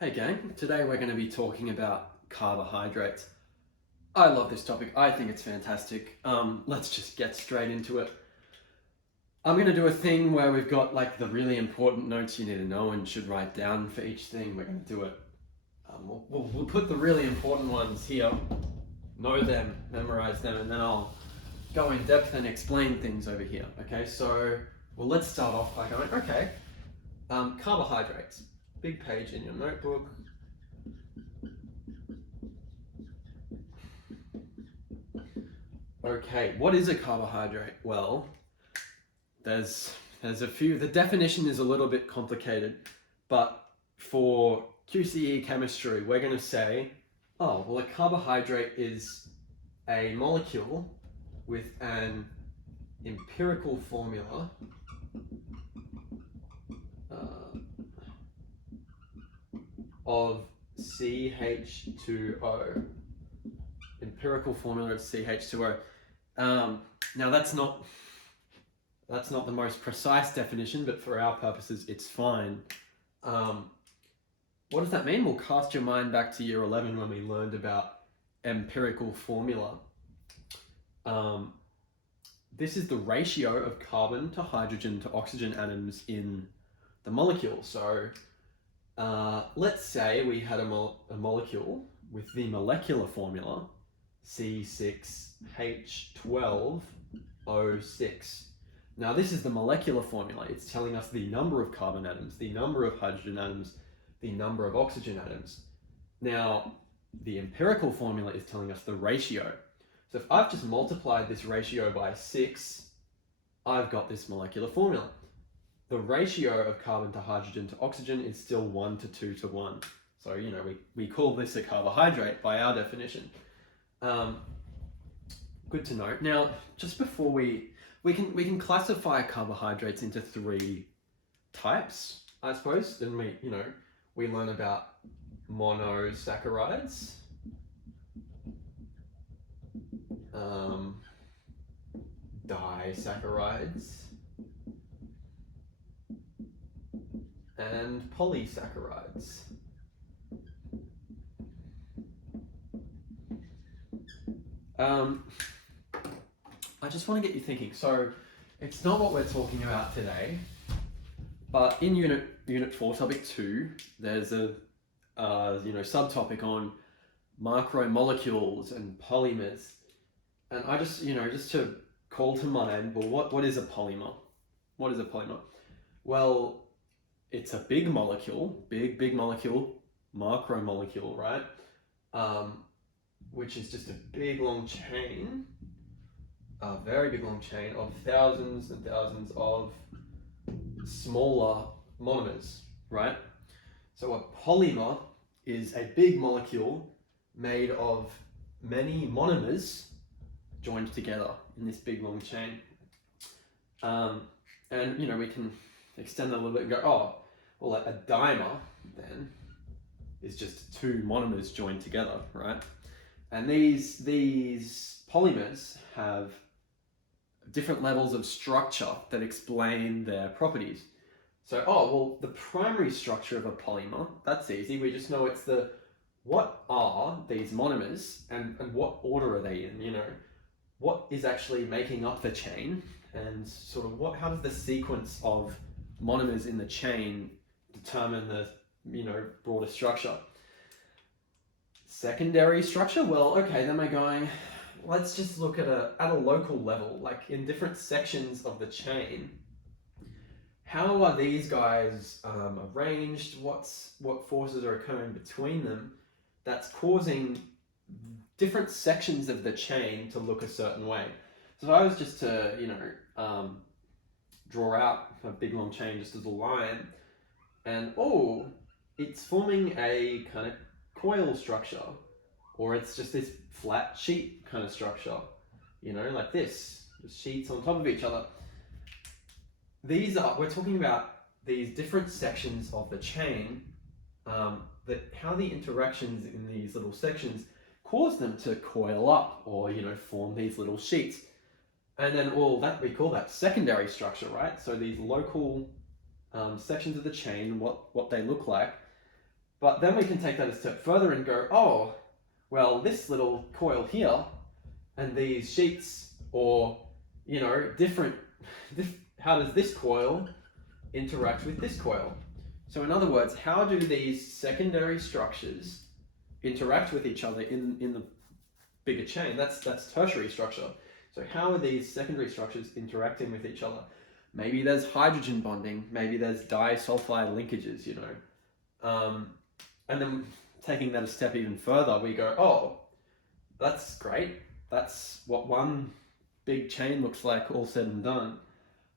Hey gang, today we're going to be talking about carbohydrates. I love this topic, I think it's fantastic. Let's just get straight into it. I'm going to do a thing where we've got like the really important notes you need to know and should write down for each thing. We're going to do it. We'll put the really important ones here, know them, memorize them, and then I'll go in depth and explain things over here. Okay, so let's start off by going, carbohydrates. Big page in your notebook. Okay, what is a carbohydrate? Well, there's a few. The definition is a little bit complicated, but for QCE Chemistry, we're going to say, oh, well, a carbohydrate is a molecule with an empirical formula of CH2O. Empirical formula of CH2O. Now that's not the most precise definition, but for our purposes, it's fine. What does that mean? We'll cast your mind back to year 11 when we learned about empirical formula. This is the ratio of carbon to hydrogen to oxygen atoms in the molecule. So let's say we had a molecule with the molecular formula C6H12O6. Now this is the molecular formula. It's telling us the number of carbon atoms, the number of hydrogen atoms, the number of oxygen atoms. Now the empirical formula is telling us the ratio. So if I've just multiplied this ratio by 6, I've got this molecular formula. The ratio of carbon to hydrogen to oxygen is still 1 to 2 to 1. So, you know, we call this a carbohydrate by our definition. Good to know. Now, just before we can classify carbohydrates into 3 types, I suppose. Then we learn about monosaccharides, disaccharides, and polysaccharides. I just want to get you thinking. So it's not what we're talking about today, but in unit 4, topic 2, there's a subtopic on macromolecules and polymers, and I just to call to mind, well, what is a polymer? What is a polymer? Well, it's a big molecule, big molecule, macromolecule, right? Which is just a big long chain, a very big long chain of thousands and thousands of smaller monomers, right? So a polymer is a big molecule made of many monomers joined together in this big long chain. And we can extend that a little bit and go, oh, well, a dimer then is just 2 monomers joined together, right? And these polymers have different levels of structure that explain their properties. So, the primary structure of a polymer, that's easy. We just know it's what are these monomers and what order are they in, what is actually making up the chain, and sort of how does the sequence of monomers in the chain determine the, broader structure. Secondary structure, well, okay, then we're going, let's just look at a local level, like in different sections of the chain. How are these guys arranged? What forces are occurring between them that's causing different sections of the chain to look a certain way? So if I was just to, draw out a big long chain just as a line, and it's forming a kind of coil structure, or it's just this flat sheet kind of structure, like this, the sheets on top of each other. We're talking about these different sections of the chain, how the interactions in these little sections cause them to coil up or, form these little sheets. And then we call that secondary structure, right? So these local sections of the chain, what they look like, But then we can take that a step further and go, oh, well, this little coil here and these sheets, or, you know, different, how does this coil interact with this coil? So in other words, how do these secondary structures interact with each other in the bigger chain? That's tertiary structure. So how are these secondary structures interacting with each other? Maybe there's hydrogen bonding, maybe there's disulfide linkages, you know. And then taking that a step even further, we go, oh, that's great. That's what one big chain looks like all said and done.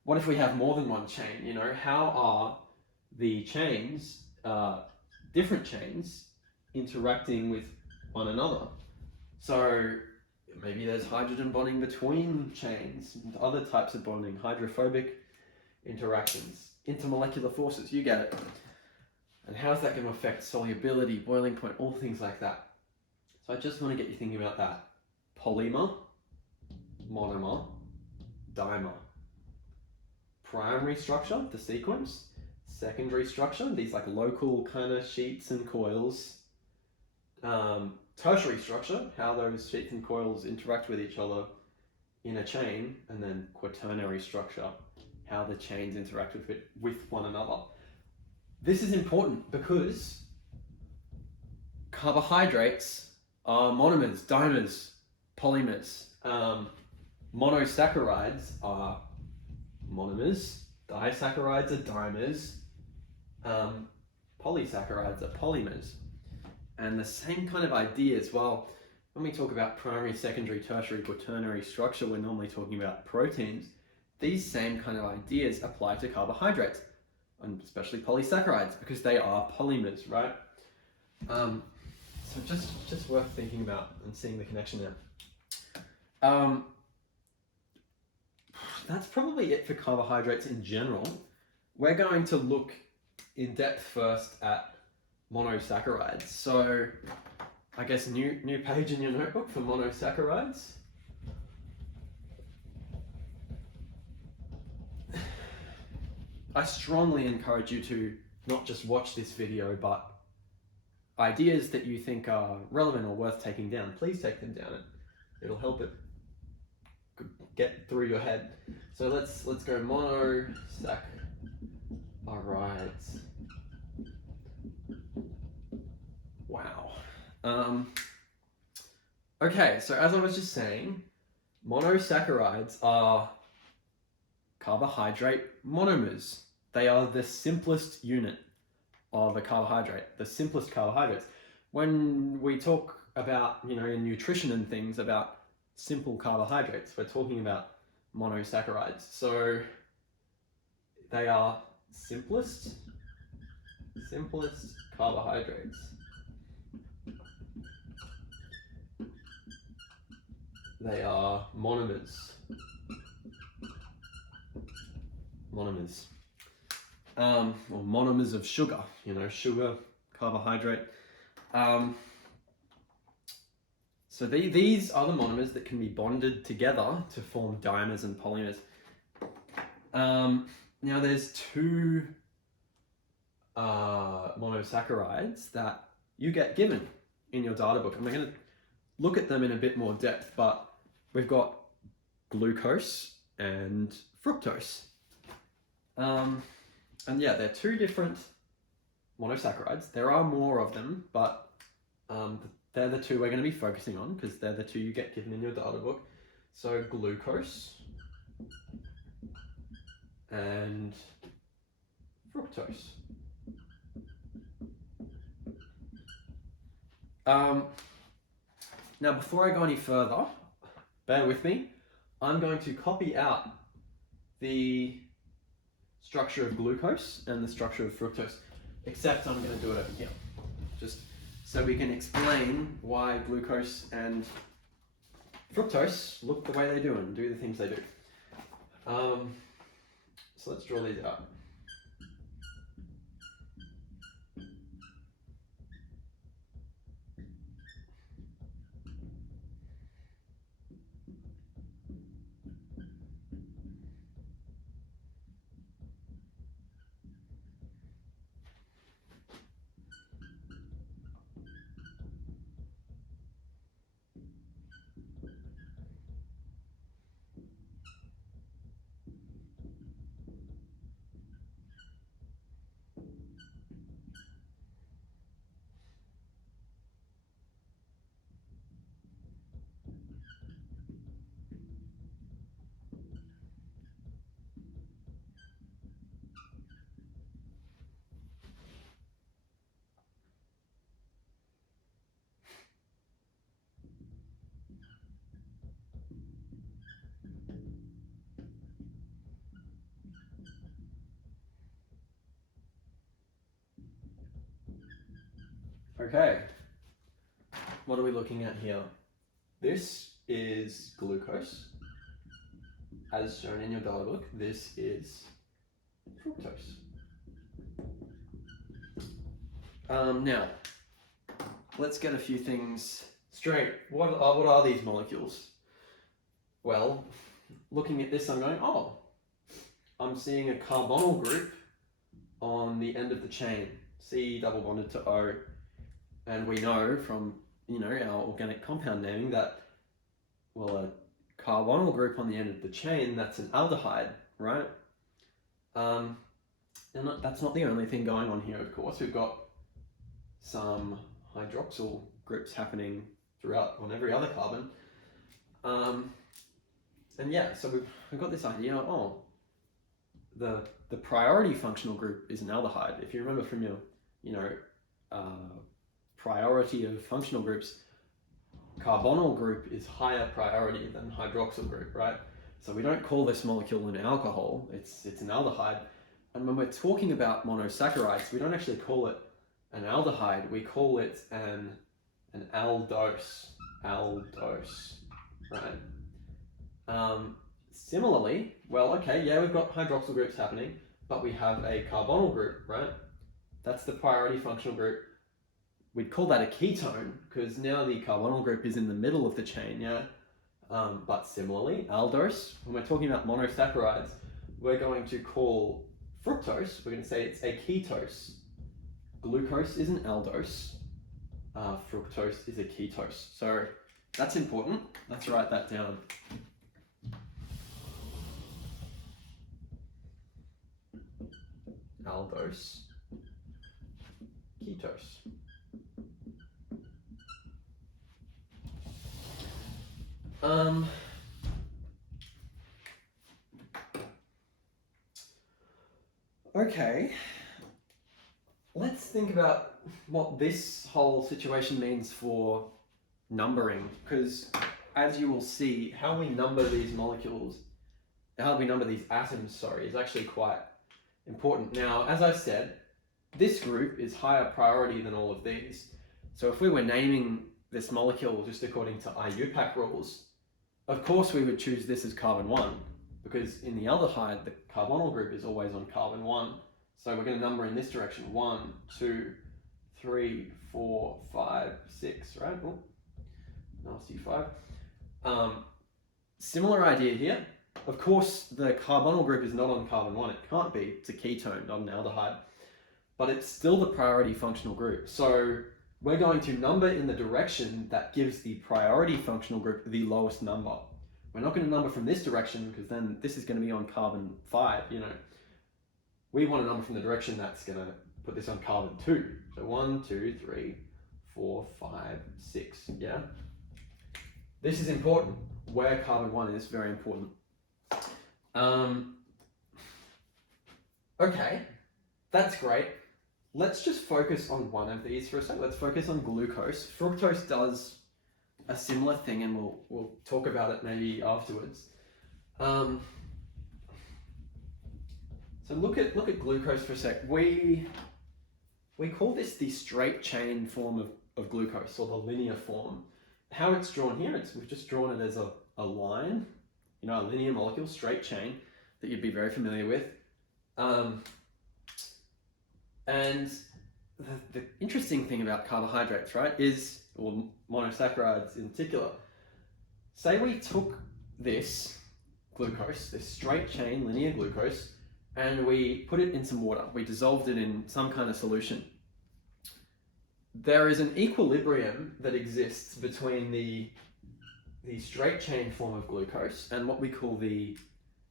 What if we have more than one chain? You know, how are the chains, different chains, interacting with one another? So maybe there's hydrogen bonding between chains, and other types of bonding, hydrophobic interactions, intermolecular forces, you get it. And how's that going to affect solubility, boiling point, all things like that? So I just want to get you thinking about that. Polymer, monomer, dimer. Primary structure, the sequence. Secondary structure, these like local kind of sheets and coils. Tertiary structure, how those sheets and coils interact with each other in a chain. And then quaternary structure, how the chains interact with one another. This is important because carbohydrates are monomers, dimers, polymers. Monosaccharides are monomers, disaccharides are dimers, polysaccharides are polymers. And the same kind of ideas, well, when we talk about primary, secondary, tertiary, quaternary structure, we're normally talking about proteins. These same kind of ideas apply to carbohydrates, and especially polysaccharides, because they are polymers, right? So just worth thinking about and seeing the connection there. That's probably it for carbohydrates in general. We're going to look in depth first at monosaccharides. So I guess new page in your notebook for monosaccharides. I strongly encourage you to not just watch this video, but ideas that you think are relevant or worth taking down, please take them down. It'll help it get through your head. So let's go monosaccharides. Wow. Okay, so as I was just saying, monosaccharides are carbohydrate monomers. They are the simplest unit of a carbohydrate, the simplest carbohydrates. When we talk about, you know, in nutrition and things about simple carbohydrates, we're talking about monosaccharides. So they are simplest carbohydrates. They are monomers. Or monomers of sugar, you know, sugar, carbohydrate. So these are the monomers that can be bonded together to form dimers and polymers. Now there's two monosaccharides that you get given in your data book, and we're going to look at them in a bit more depth, but we've got glucose and fructose. And yeah, they're two different monosaccharides. There are more of them, but they're the two we're going to be focusing on because they're the two you get given in your data book. So glucose and fructose. Now, before I go any further, bear with me. I'm going to copy out the structure of glucose and the structure of fructose, except I'm going to do it over here, just so we can explain why glucose and fructose look the way they do and do the things they do. So let's draw these out. Okay, what are we looking at here? This is glucose, as shown in your diabook. This is fructose. Now, let's get a few things straight. What are these molecules? Well, looking at this, I'm going, oh, I'm seeing a carbonyl group on the end of the chain, C double bonded to O, and we know from our organic compound naming that, well, a carbonyl group on the end of the chain, that's an aldehyde, right? And that's not the only thing going on here, of course. We've got some hydroxyl groups happening throughout on every other carbon. And yeah, so we've got this idea, oh, the priority functional group is an aldehyde. If you remember from your, priority of functional groups, carbonyl group is higher priority than hydroxyl group, right? So we don't call this molecule an alcohol, it's an aldehyde. And when we're talking about monosaccharides, we don't actually call it an aldehyde, we call it an aldose, right? Similarly, well, okay, yeah, we've got hydroxyl groups happening, but we have a carbonyl group, right? That's the priority functional group. We'd call that a ketone because now the carbonyl group is in the middle of the chain, yeah? But similarly, aldose, when we're talking about monosaccharides, we're going to call fructose, we're going to say it's a ketose. Glucose is an aldose, fructose is a ketose. So that's important, let's write that down. Aldose, ketose. Okay, let's think about what this whole situation means for numbering, because as you will see, how we number these molecules, how we number these atoms, sorry, is actually quite important. Now, as I said, this group is higher priority than all of these. So if we were naming this molecule just according to IUPAC rules, of course we would choose this as carbon 1, because in the aldehyde, the carbonyl group is always on carbon 1. So we're going to number in this direction, 1, 2, 3, 4, 5, 6, right? Oh, nasty 5. Similar idea here. Of course, the carbonyl group is not on carbon 1. It can't be. It's a ketone, not an aldehyde. But it's still the priority functional group. So we're going to number in the direction that gives the priority functional group the lowest number. We're not going to number from this direction because then this is going to be on carbon 5, We want to number from the direction that's going to put this on carbon 2. So 1, 2, 3, 4, 5, 6, yeah? This is important. Where carbon 1 is very important. Okay, that's great. Let's just focus on one of these for a sec. Let's focus on glucose. Fructose does a similar thing, and we'll talk about it maybe afterwards. So look at glucose for a sec. We call this the straight chain form of glucose, or the linear form. How it's drawn here, we've just drawn it as a line, a linear molecule, straight chain, that you'd be very familiar with. And the interesting thing about carbohydrates, right, or monosaccharides in particular, say we took this glucose, this straight chain linear glucose, and we put it in some water. We dissolved it in some kind of solution. There is an equilibrium that exists between the straight chain form of glucose and what we call the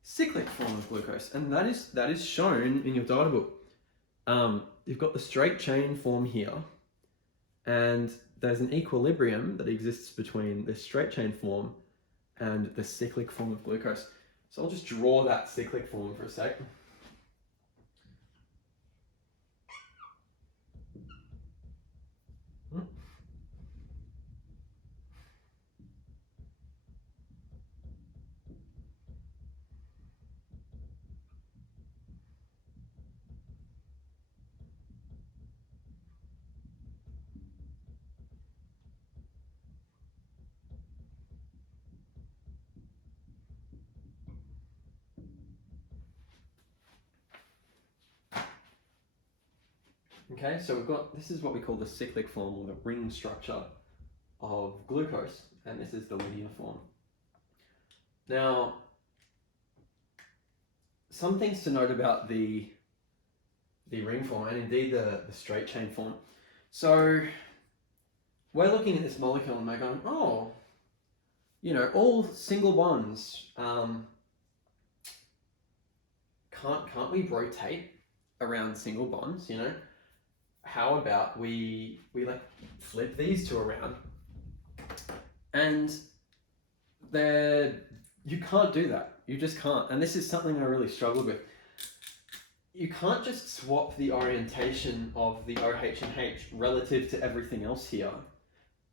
cyclic form of glucose, and that is shown in your data book. You've got the straight chain form here, and there's an equilibrium that exists between the straight chain form and the cyclic form of glucose. So I'll just draw that cyclic form for a sec. Okay, so we've got, this is what we call the cyclic form, or the ring structure of glucose, and this is the linear form. Now, some things to note about the ring form, and indeed the straight chain form. So we're looking at this molecule and we're going, oh, you know, all single bonds, can't we rotate around single bonds, you know? How about we like flip these two around? And you can't do that. You just can't. And this is something I really struggled with. You can't just swap the orientation of the OH and H relative to everything else here.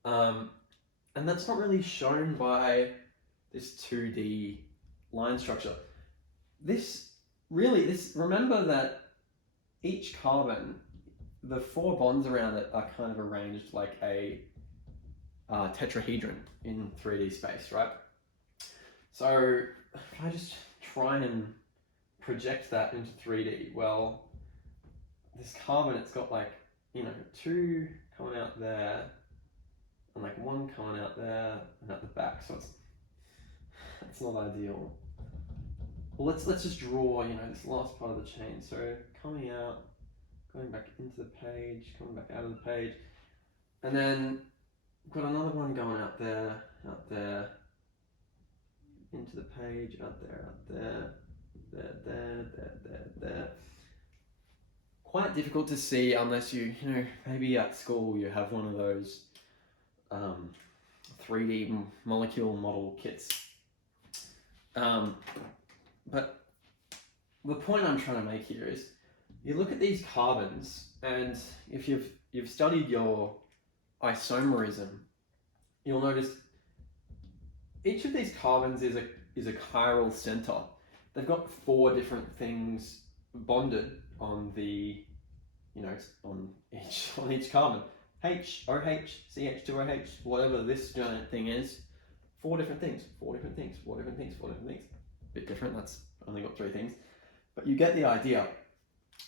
And that's not really shown by this 2D line structure. Remember that each carbon, the 4 bonds around it are kind of arranged like a tetrahedron in 3D space, right? So if I just try and project that into 3D, well, this carbon, it's got like, you know, 2 coming out there, and like 1 coming out there and at the back, so it's not ideal. Well, let's just draw, you know, this last part of the chain. So coming out, going back into the page, coming back out of the page, and then we've got another one going out there, into the page, out there, there. Quite difficult to see unless you know, maybe at school you have one of those 3D molecule model kits. But the point I'm trying to make here is, you look at these carbons, and if you've studied your isomerism, you'll notice each of these carbons is a chiral center. They've got 4 different things bonded on the, you know, on each carbon. H, OH, CH2OH, whatever this giant thing is. 4 different things, 4 different things, 4 different things, 4 different things. Bit different, that's only got 3 things. But you get the idea.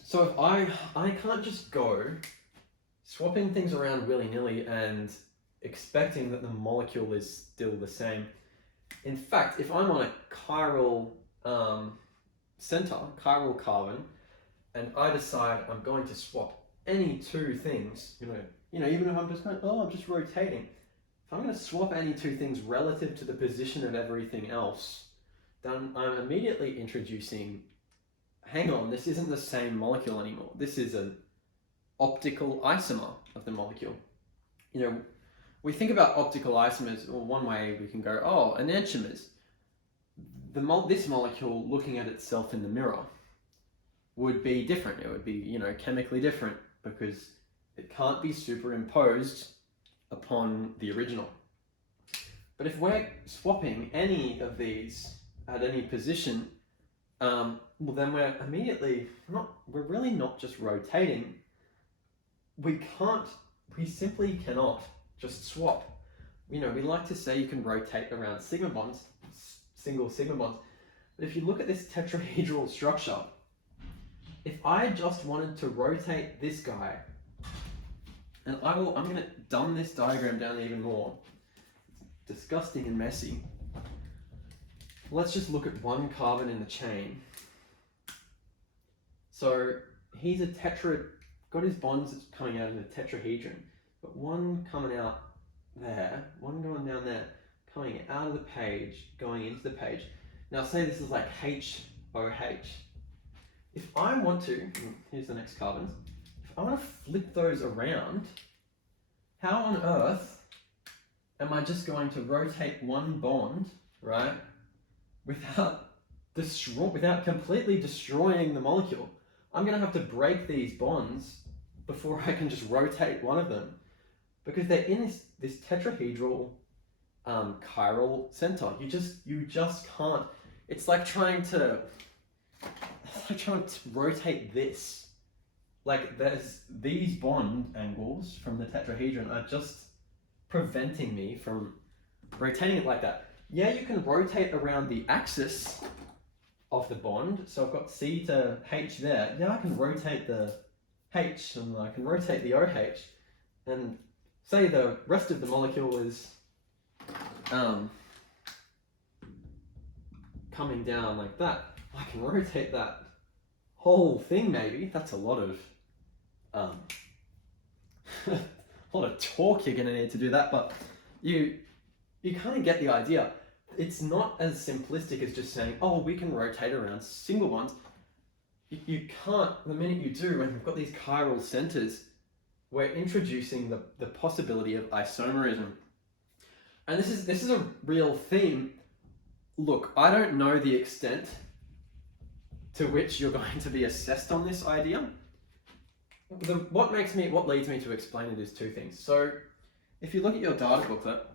So if I can't just go swapping things around willy-nilly and expecting that the molecule is still the same. In fact, if I'm on a chiral center, chiral carbon, and I decide I'm going to swap any 2 things, you know, even if I'm just going, I'm just rotating. If I'm going to swap any 2 things relative to the position of everything else, then I'm immediately introducing, hang on, this isn't the same molecule anymore. This is an optical isomer of the molecule. You know, we think about optical isomers, or one way we can go, enantiomers. This molecule looking at itself in the mirror would be different. It would be, you know, chemically different because it can't be superimposed upon the original. But if we're swapping any of these at any position, well then we're really not just rotating. We simply cannot just swap. You know, we like to say you can rotate around sigma bonds, single sigma bonds. But if you look at this tetrahedral structure, if I just wanted to rotate this guy, and I'm going to dumb this diagram down even more. It's disgusting and messy. Let's just look at 1 carbon in the chain. So he's got his bonds that's coming out in a tetrahedron, but 1 coming out there, 1 going down there, coming out of the page, going into the page. Now say this is like HOH. If I want to, here's the next carbons, if I want to flip those around, how on earth am I just going to rotate 1 bond, right, without completely destroying the molecule? I'm going to have to break these bonds before I can just rotate one of them, because they're in this tetrahedral chiral center. You just can't. It's like trying to rotate this. Like there's these bond angles from the tetrahedron are just preventing me from rotating it like that. Yeah, you can rotate around the axis of the bond. So I've got C to H there. Yeah, I can rotate the H, and I can rotate the OH, and say the rest of the molecule is coming down like that, I can rotate that whole thing maybe. That's a lot of a lot of torque you're gonna need to do that, but you kind of get the idea. It's not as simplistic as just saying, oh, we can rotate around single bonds. You can't. The minute you do, when we've got these chiral centers, we're introducing the possibility of isomerism. And this is a real theme. Look, I don't know the extent to which you're going to be assessed on this idea. What leads me to explain it is two things. So if you look at your data booklet,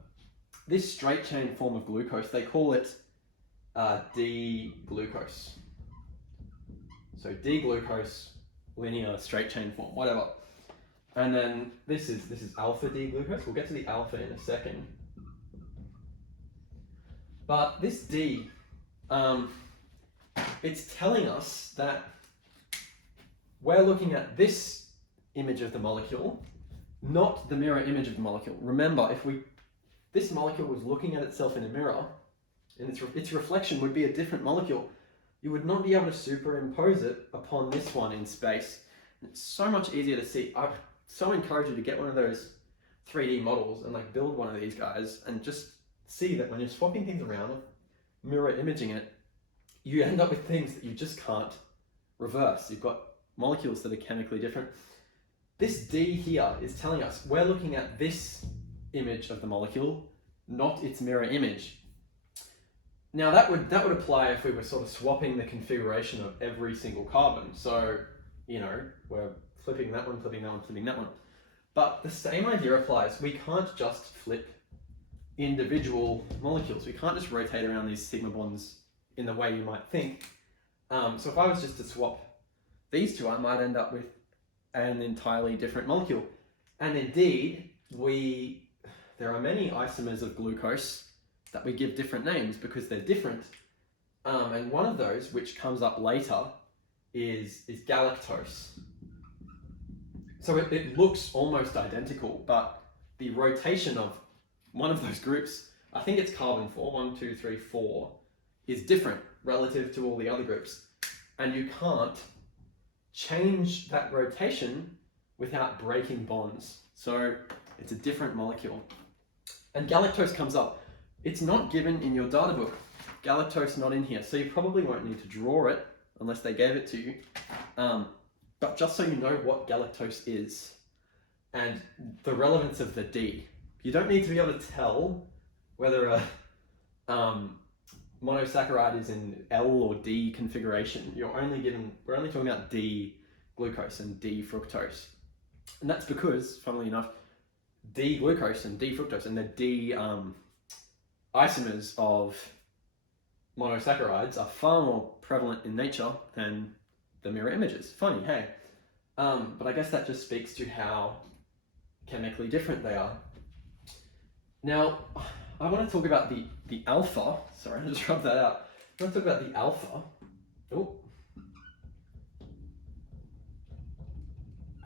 this straight chain form of glucose, they call it D-glucose. So D-glucose, linear straight chain form, whatever. And then this is alpha D-glucose. We'll get to the alpha in a second. But this D, it's telling us that we're looking at this image of the molecule, not the mirror image of the molecule. Remember, this molecule was looking at itself in a mirror, and its reflection would be a different molecule, you would not be able to superimpose it upon this one in space. And it's so much easier to see. I so encourage you to get one of those 3D models and like build one of these guys and just see that when you're swapping things around, mirror imaging it, you end up with things that you just can't reverse. You've got molecules that are chemically different. This D here is telling us we're looking at this image of the molecule, not its mirror image. Now that would apply if we were sort of swapping the configuration of every single carbon. So, you know, we're flipping that one, flipping that one, flipping that one. But the same idea applies. We can't just flip individual molecules. We can't just rotate around these sigma bonds in the way you might think. So if I was just to swap these two, I might end up with an entirely different molecule. And indeed, there are many isomers of glucose that we give different names because they're different. And one of those, which comes up later, is galactose. So it looks almost identical, but the rotation of one of those groups, I think it's carbon 4, 1, 2, 3, 4, is different relative to all the other groups. And you can't change that rotation without breaking bonds. So it's a different molecule. And galactose comes up. It's not given in your data book. Galactose not in here. So you probably won't need to draw it unless they gave it to you. But just so you know what galactose is and the relevance of the D. You don't need to be able to tell whether a monosaccharide is in L or D configuration. We're only talking about D glucose and D fructose. And that's because, funnily enough, D glucose and D fructose and the D isomers of monosaccharides are far more prevalent in nature than the mirror images. Funny, hey? But I guess that just speaks to how chemically different they are. Now, I want to talk about the alpha. Sorry, I just rubbed that out. I want to talk about the alpha. Oh.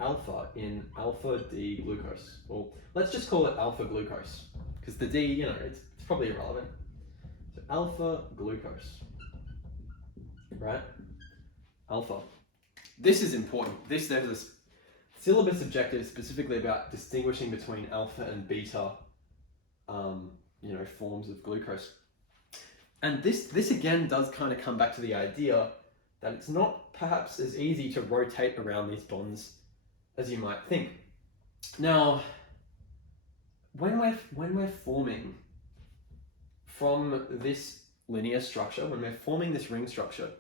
Alpha in alpha D glucose. Well, let's just call it alpha glucose because the D, you know, it's probably irrelevant. So alpha glucose, right? Alpha. This is important. There's a syllabus objective specifically about distinguishing between alpha and beta, forms of glucose. And this again does kind of come back to the idea that it's not perhaps as easy to rotate around these bonds as you might think. Now, when we're forming from this linear structure, when we're forming this ring structure,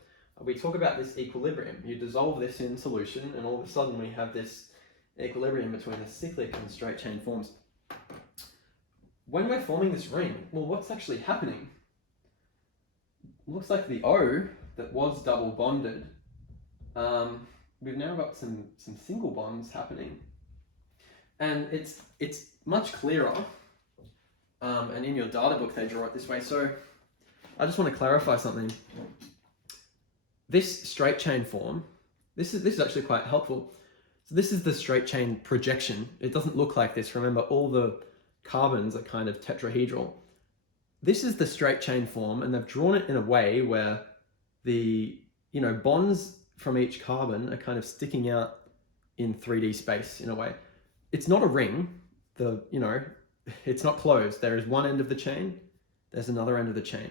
we talk about this equilibrium. You dissolve this in solution and all of a sudden we have this equilibrium between the cyclic and straight chain forms. When we're forming this ring, well, what's actually happening? It looks like the O that was double bonded, we've now got some single bonds happening. And it's much clearer, and in your data book they draw it this way. So I just want to clarify something. This straight chain form, this is actually quite helpful. So this is the straight chain projection. It doesn't look like this. Remember, all the carbons are kind of tetrahedral. This is the straight chain form, and they've drawn it in a way where the bonds from each carbon are kind of sticking out in 3D space in a way. It's not a ring. It's not closed. There is one end of the chain. There's another end of the chain.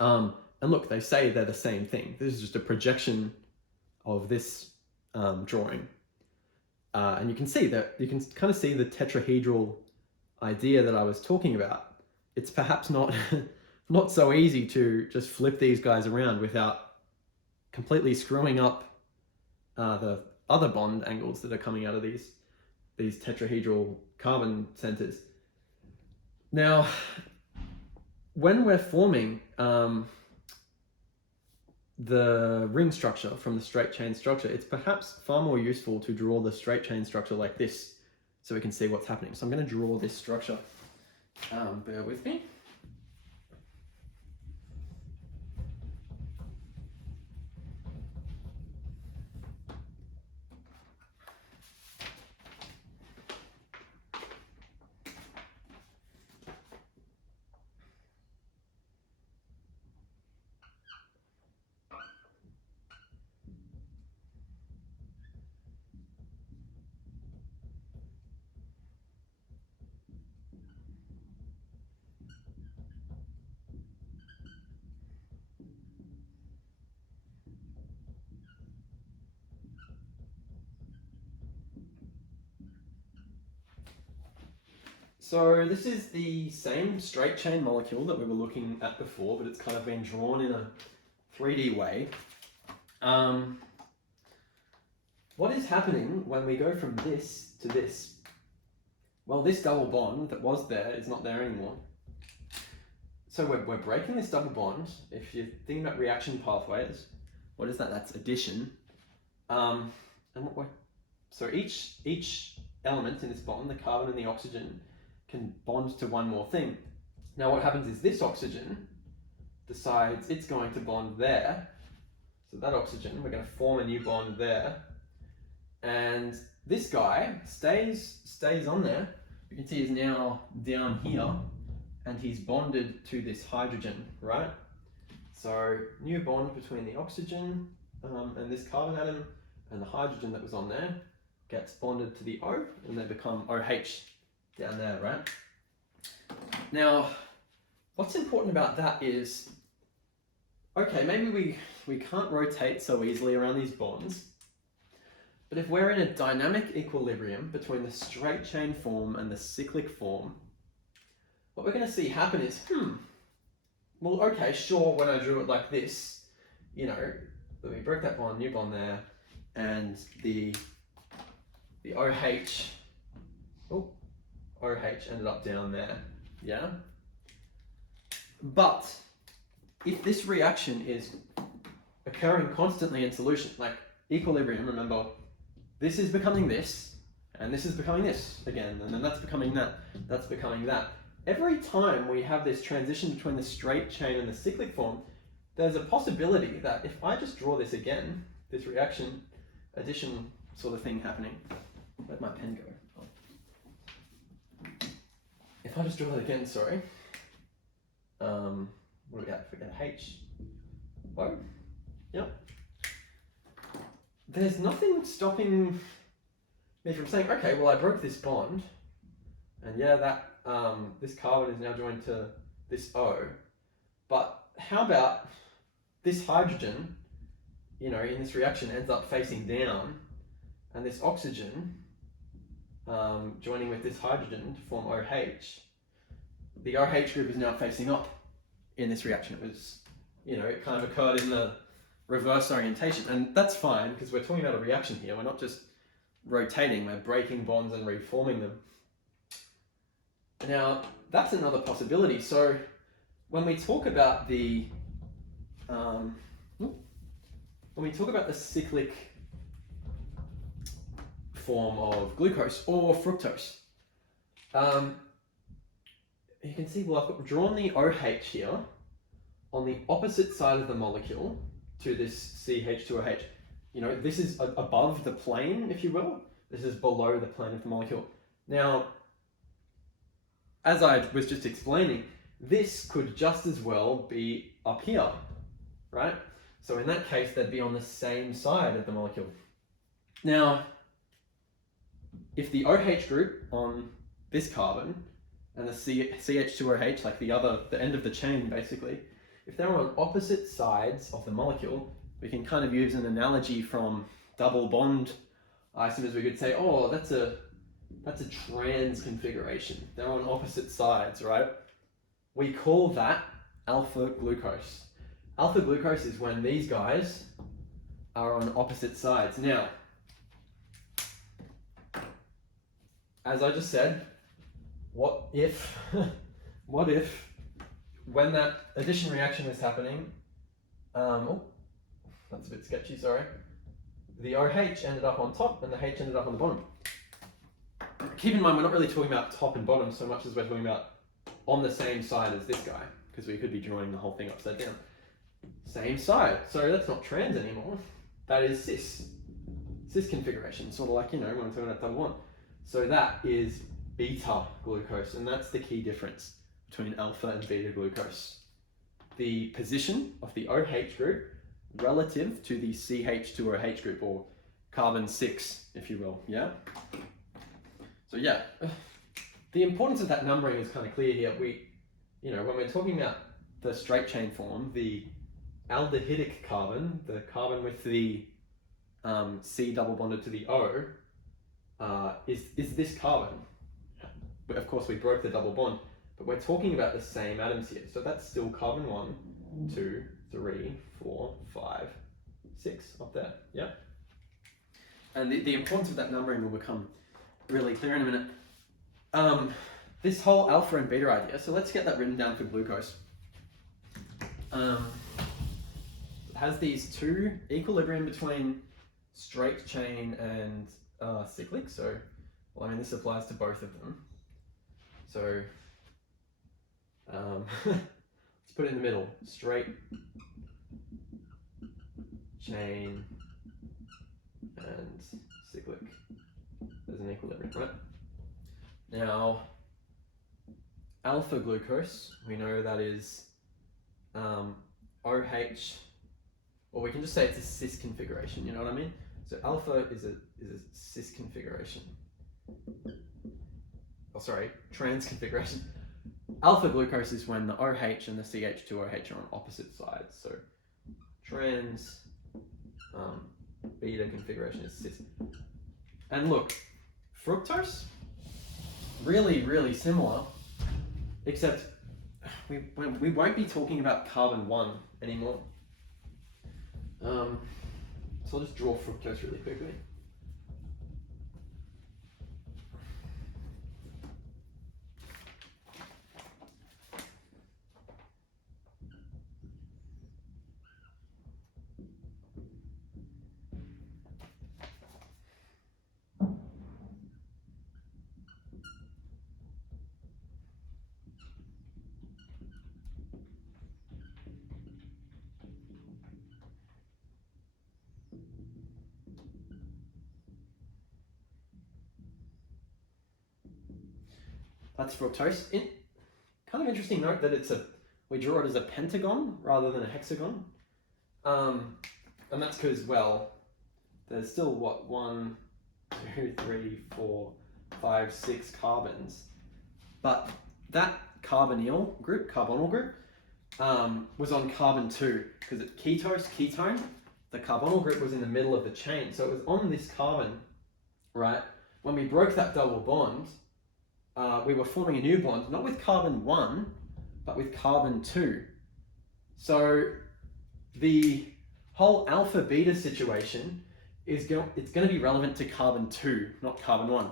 And look, they say they're the same thing. This is just a projection of this drawing. And you can see that, you can kind of see the tetrahedral idea that I was talking about. It's perhaps not not so easy to just flip these guys around without completely screwing up the other bond angles that are coming out of these tetrahedral carbon centers. Now, when we're forming the ring structure from the straight chain structure, it's perhaps far more useful to draw the straight chain structure like this so we can see what's happening. So I'm going to draw this structure. Bear with me. So this is the same straight chain molecule that we were looking at before, but it's kind of been drawn in a 3D way. What is happening when we go from this to this? Well, this double bond that was there is not there anymore. So we're breaking this double bond. If you're thinking about reaction pathways, what is that? That's addition. So each element in this bond, the carbon and the oxygen, can bond to one more thing. Now what happens is this oxygen decides it's going to bond there. So that oxygen, we're going to form a new bond there. And this guy stays on there. You can see he's now down here and he's bonded to this hydrogen, right? So new bond between the oxygen and this carbon atom, and the hydrogen that was on there gets bonded to the O, and they become OH down there, right? Now, what's important about that is, okay, maybe we can't rotate so easily around these bonds, but if we're in a dynamic equilibrium between the straight chain form and the cyclic form, what we're going to see happen is, well, okay, sure, when I drew it like this, we broke that bond, new bond there, and the OH ended up down there, yeah? But if this reaction is occurring constantly in solution, like equilibrium, remember, this is becoming this, and this is becoming this again, and then that's becoming that, that's becoming that. Every time we have this transition between the straight chain and the cyclic form, there's a possibility that if I just draw this again, this reaction, addition sort of thing happening, where'd my pen go? If I just draw that again, sorry. What do we have? We got H. O? Yep. There's nothing stopping me from saying, okay, well I broke this bond, and yeah, that this carbon is now joined to this O, but how about this hydrogen, in this reaction ends up facing down, and this oxygen joining with this hydrogen to form OH. The OH group is now facing up in this reaction. It was, it kind of occurred in the reverse orientation, and that's fine because we're talking about a reaction here. We're not just rotating, we're breaking bonds and reforming them. Now, that's another possibility. So when we talk about the cyclic form of glucose or fructose, you can see, well, I've drawn the OH here on the opposite side of the molecule to this CH2OH. You know, this is above the plane, if you will. This is below the plane of the molecule. Now, as I was just explaining, this could just as well be up here, right? So in that case, they'd be on the same side of the molecule. Now, if the OH group on this carbon and the CH2OH, like the end of the chain basically, if they're on opposite sides of the molecule, we can kind of use an analogy from double bond isomers. We could say, oh, that's a trans configuration. They're on opposite sides, right? We call that alpha glucose. Alpha glucose is when these guys are on opposite sides. Now, as I just said, what if when that addition reaction is happening, oh, that's a bit sketchy, sorry. The OH ended up on top and the H ended up on the bottom. Keep in mind, we're not really talking about top and bottom so much as we're talking about on the same side as this guy, because we could be drawing the whole thing upside down. Same side, so that's not trans anymore. That is cis configuration, sort of like, you know, when I'm talking about double bond. So that is beta glucose, and that's the key difference between alpha and beta glucose. The position of the OH group relative to the CH2OH group, or carbon 6, if you will, yeah? So yeah, the importance of that numbering is kind of clear here. You know, when we're talking about the straight chain form, the aldehydic carbon, the carbon with the C double bonded to the O, is this carbon. But of course we broke the double bond, but we're talking about the same atoms here. So that's still carbon 1, 2, 3, 4, 5, 6 up there, yeah? And the importance of that numbering will become really clear in a minute. This whole alpha and beta idea, so let's get that written down for glucose. It has these two equilibrium between straight chain and cyclic, so, well, I mean, this applies to both of them. So, let's put it in the middle, straight chain and cyclic. There's an equilibrium, right? Now, alpha glucose, we know that is OH, or we can just say it's a cis configuration, you know what I mean? So alpha is a cis configuration. Oh, sorry, trans configuration. Alpha glucose is when the OH and the CH2OH are on opposite sides. So trans, beta configuration is cis. And look, fructose, really, really similar, except we won't be talking about carbon 1 anymore. So I'll just draw fructose really quickly. That's fructose. Kind of interesting note that we draw it as a pentagon rather than a hexagon. And that's because, well, there's still what, 1, 2, 3, 4, 5, 6 carbons. But that carbonyl group, was on carbon 2, because it's ketone. The carbonyl group was in the middle of the chain. So it was on this carbon, right? When we broke that double bond, we were forming a new bond, not with carbon 1, but with carbon 2. So the whole alpha beta situation it's going to be relevant to carbon 2, not carbon 1.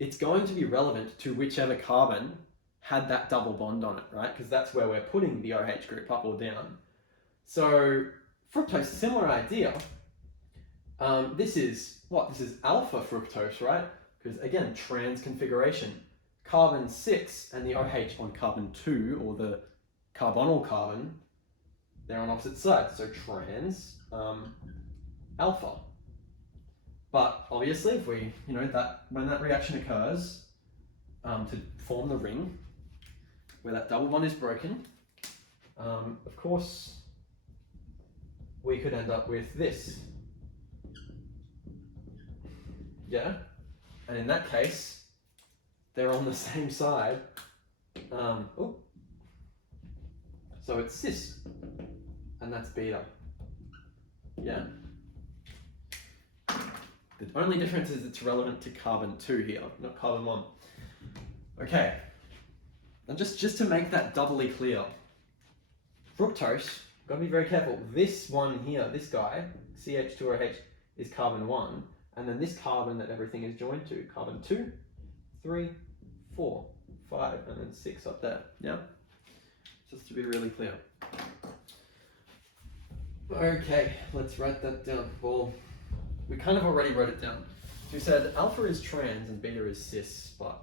It's going to be relevant to whichever carbon had that double bond on it, right? Because that's where we're putting the OH group, up or down. So fructose, similar idea. This is alpha fructose, right? Because again, trans configuration. Carbon 6 and the OH on carbon 2, or the carbonyl carbon, they're on opposite sides. So trans alpha. But obviously, if we, when that reaction occurs to form the ring, where that double bond is broken, of course, we could end up with this. Yeah? And in that case, they're on the same side. So it's cis, and that's beta. Yeah? The only difference is it's relevant to carbon 2 here, not carbon 1. Okay, and just to make that doubly clear, fructose, got to be very careful. This one here, this guy, CH2OH, is carbon 1, and then this carbon that everything is joined to, carbon 2, 3, 4, 5, and then 6 up there. Yeah? Just to be really clear. Okay, let's write that down. Well, we kind of already wrote it down. We said alpha is trans and beta is cis, but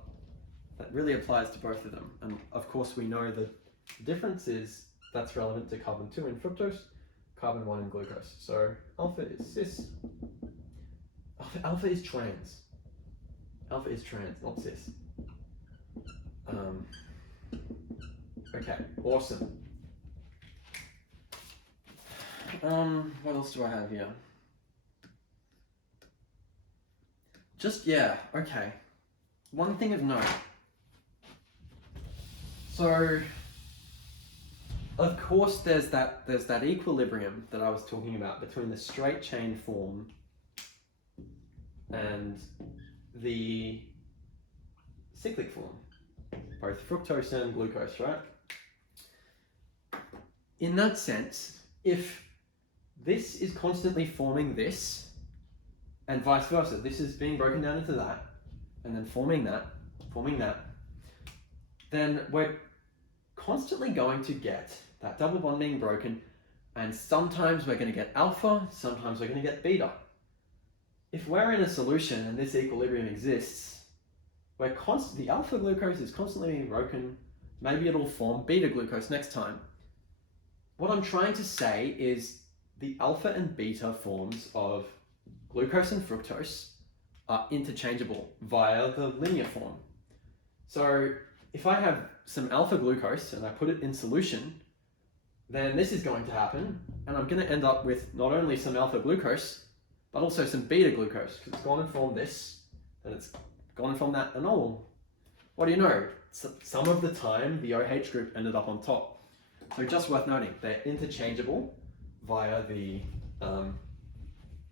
that really applies to both of them. And of course we know the difference is that's relevant to carbon 2 in fructose, carbon 1 in glucose. So alpha is cis, alpha is trans. Alpha is trans, not cis. Okay, awesome. What else do I have here? Okay. One thing of note. So, of course, there's that equilibrium that I was talking about between the straight chain form and the cyclic form, both fructose and glucose, right? In that sense, if this is constantly forming this, and vice versa, this is being broken down into that, and then forming that, then we're constantly going to get that double bond being broken, and sometimes we're going to get alpha, sometimes we're going to get beta. If we're in a solution and this equilibrium exists, the alpha glucose is constantly being broken, maybe it'll form beta glucose next time. What I'm trying to say is the alpha and beta forms of glucose and fructose are interchangeable via the linear form. So if I have some alpha glucose and I put it in solution, then this is going to happen, and I'm going to end up with not only some alpha glucose, but also some beta glucose, because it's gone and formed this, and it's gone and formed that, and what do you know? Some of the time, the OH group ended up on top. So just worth noting, they're interchangeable via the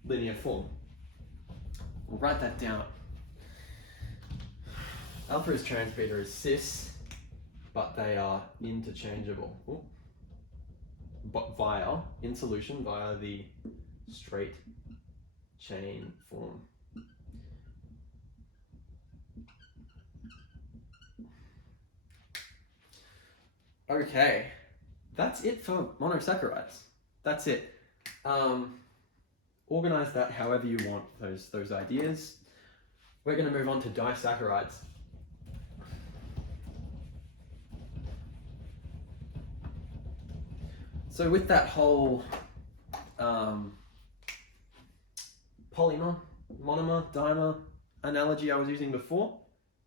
linear form. We'll write that down. Alpha is trans, beta is cis, but they are interchangeable. But in solution, via the straight chain form. Okay, that's it for monosaccharides. That's it. Organize that however you want, those ideas. We're going to move on to disaccharides. So with that whole polymer, monomer, dimer analogy I was using before,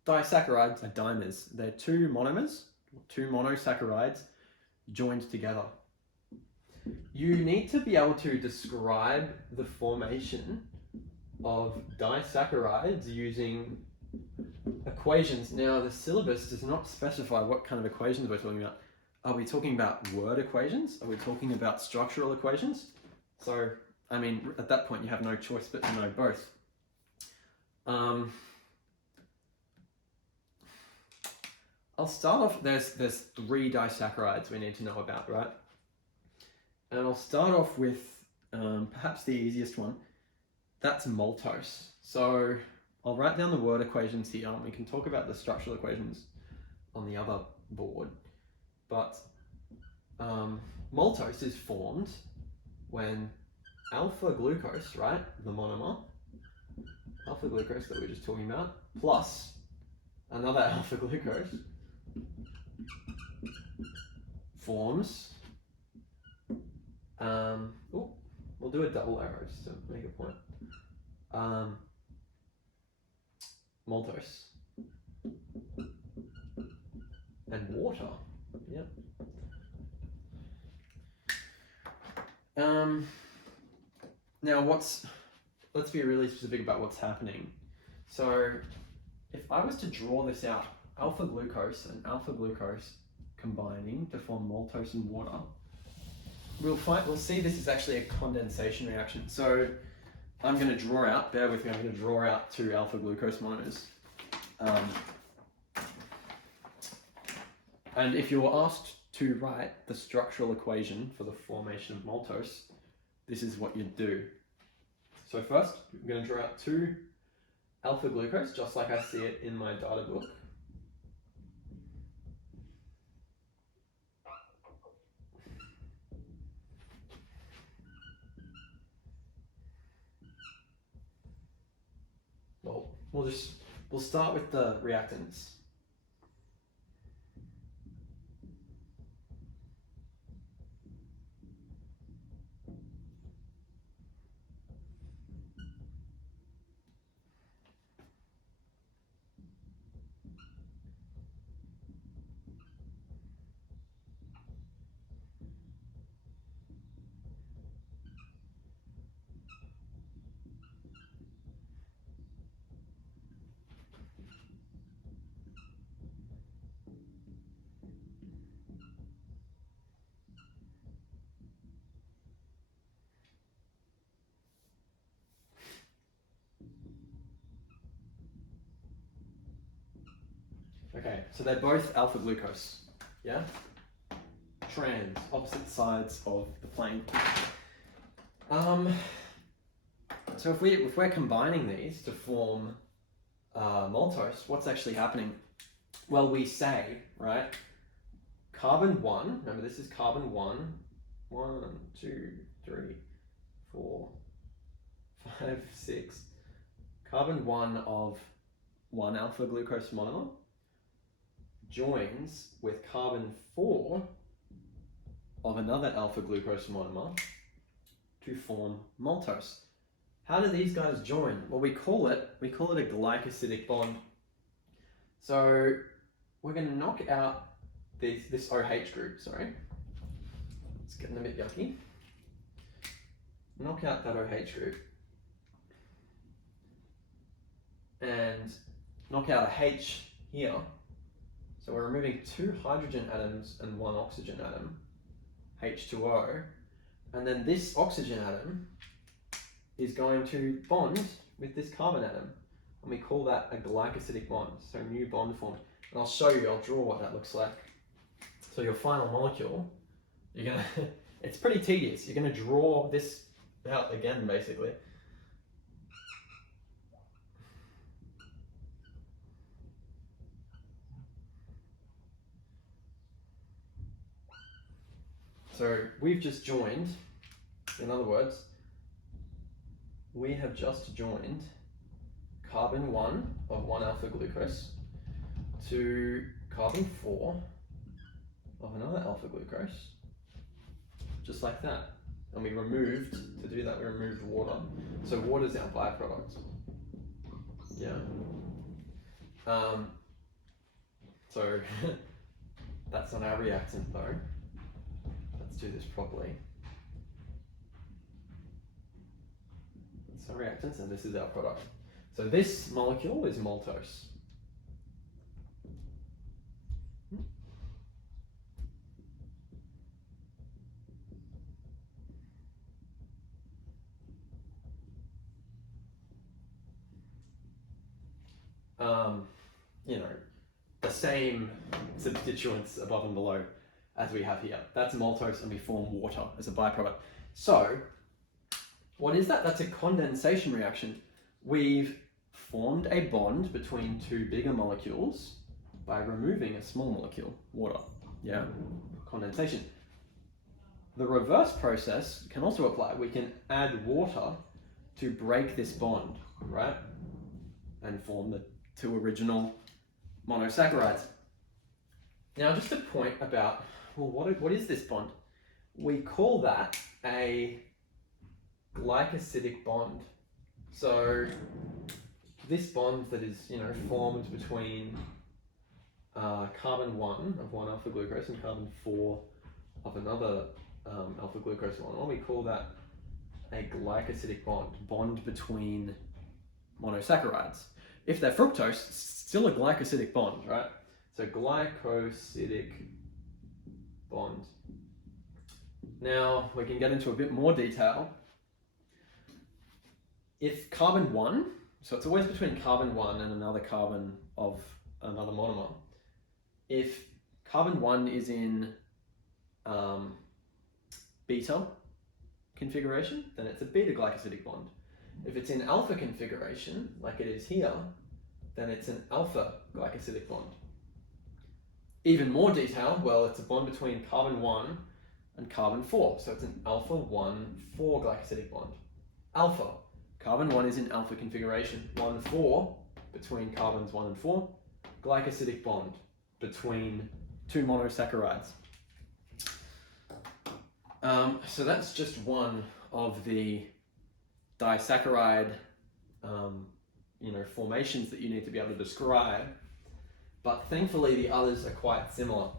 disaccharides are dimers. They're two monomers, two monosaccharides joined together. You need to be able to describe the formation of disaccharides using equations. Now, the syllabus does not specify what kind of equations we're talking about. Are we talking about word equations? Are we talking about structural equations? So, I mean, at that point you have no choice but to know both. I'll start off, there's 3 disaccharides we need to know about, right? And I'll start off with perhaps the easiest one. That's maltose. So I'll write down the word equations here, and we can talk about the structural equations on the other board. But maltose is formed when alpha glucose, right, the monomer, alpha glucose that we were just talking about, plus another alpha glucose forms, we'll do a double arrow just to make a point. maltose and water. Yep. Now let's be really specific about what's happening. So if I was to draw this out, alpha glucose and alpha glucose combining to form maltose and water, we'll see this is actually a condensation reaction. So I'm going to draw out, bear with me, I'm going to draw out two alpha glucose monomers. And if you were asked to write the structural equation for the formation of maltose, this is what you'd do. So first, I'm going to draw out two alpha glucose, just like I see it in my data book. Well, we'll start with the reactants. Okay, so they're both alpha glucose, yeah? Trans, opposite sides of the plane. So if we're combining these to form maltose, what's actually happening? Well, we say, right, carbon 1, remember this is carbon 1, 1, 2, 3, 4, 5, 6, carbon 1 of one alpha glucose monomer joins with carbon 4 of another alpha glucose monomer to form maltose. How do these guys join? Well, we call it a glycosidic bond. So we're going to knock out this OH group, sorry. It's getting a bit yucky. Knock out that OH group and knock out a H here. So we're removing two hydrogen atoms and one oxygen atom, H2O, and then this oxygen atom is going to bond with this carbon atom, and we call that a glycosidic bond, so new bond formed. And I'll show you, I'll draw what that looks like. So your final molecule, it's pretty tedious, you're gonna draw this out again, basically. So we've just joined, in other words, we have just joined carbon 1 of 1 alpha glucose to carbon 4 of another alpha glucose, just like that. And we removed, to do that, we removed water. So water is our byproduct. Yeah. So that's not our reactant though. Let's do this properly. That's our reactants and this is our product. So this molecule is maltose. You know, the same substituents above and below as we have here. That's maltose and we form water as a byproduct. So, what is that? That's a condensation reaction. We've formed a bond between two bigger molecules by removing a small molecule, water. Yeah, condensation. The reverse process can also apply. We can add water to break this bond, right? And form the two original monosaccharides. Now, just a point about, well, what is this bond? We call that a glycosidic bond. So this bond that is, formed between carbon 1 of one alpha glucose and carbon 4 of another alpha glucose one, we call that a glycosidic bond between monosaccharides. If they're fructose, it's still a glycosidic bond, right? So glycosidic bond. Now we can get into a bit more detail. If carbon 1, so it's always between carbon 1 and another carbon of another monomer. If carbon 1 is in beta configuration, then it's a beta glycosidic bond. If it's in alpha configuration, like it is here, then it's an alpha glycosidic bond. Even more detail, well, it's a bond between carbon 1 and carbon 4, so it's an alpha 1,4 glycosidic bond. Alpha, carbon 1 is in alpha configuration, 1,4 between carbons 1 and 4, glycosidic bond between two monosaccharides. So that's just one of the disaccharide formations that you need to be able to describe, but thankfully the others are quite similar.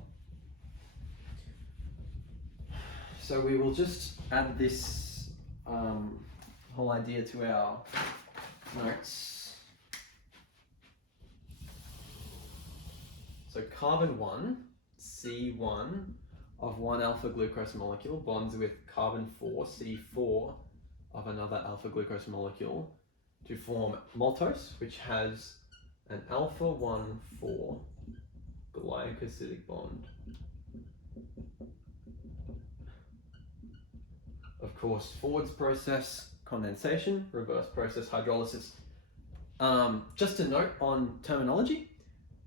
So we will just add this whole idea to our notes. So carbon 1, C1 of one alpha glucose molecule bonds with carbon 4, C4 of another alpha glucose molecule to form maltose, which has an alpha 1,4 glycosidic bond. Of course, forwards process condensation, reverse process hydrolysis. Just a note on terminology,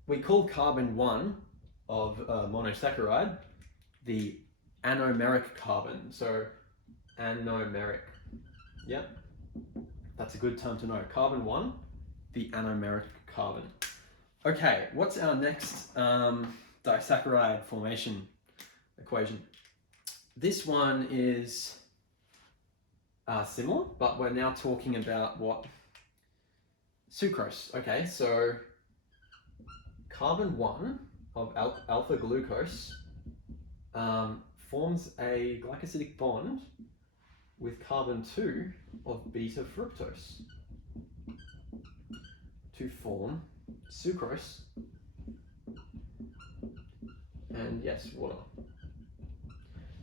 we call carbon 1 of monosaccharide the anomeric carbon. So anomeric, yeah, that's a good term to know. Carbon 1, the anomeric carbon. Okay, what's our next disaccharide formation equation? This one is similar, but we're now talking about what? Sucrose. Okay, so carbon 1 of alpha glucose forms a glycosidic bond with carbon 2 of beta fructose to form sucrose and yes, water.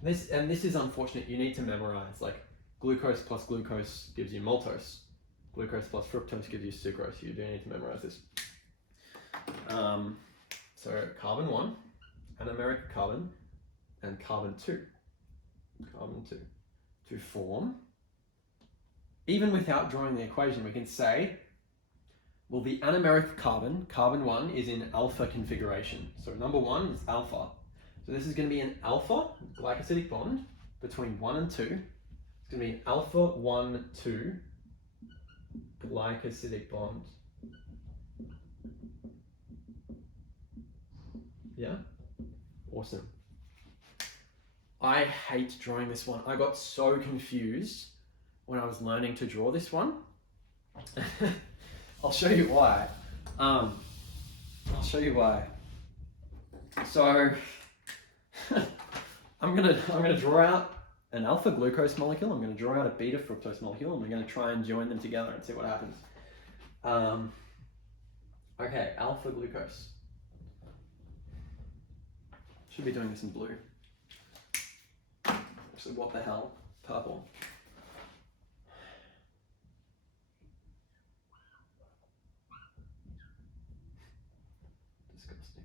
This is unfortunate. You need to memorize, like glucose plus glucose gives you maltose, glucose plus fructose gives you sucrose. You do need to memorize this. So carbon 1, anomeric carbon, and carbon 2 to form. Even without drawing the equation, we can say, well, the anomeric carbon, carbon 1, is in alpha configuration. So number 1 is alpha. So this is going to be an alpha glycosidic bond between 1 and 2. It's going to be an alpha 1,2 glycosidic bond. Yeah? Awesome. I hate drawing this one. I got so confused when I was learning to draw this one. I'll show you why. So I'm gonna draw out an alpha glucose molecule. I'm gonna draw out a beta fructose molecule, and we're gonna try and join them together and see what happens. Okay, alpha glucose. Should be doing this in blue. Actually, what the hell? Purple. Disgusting.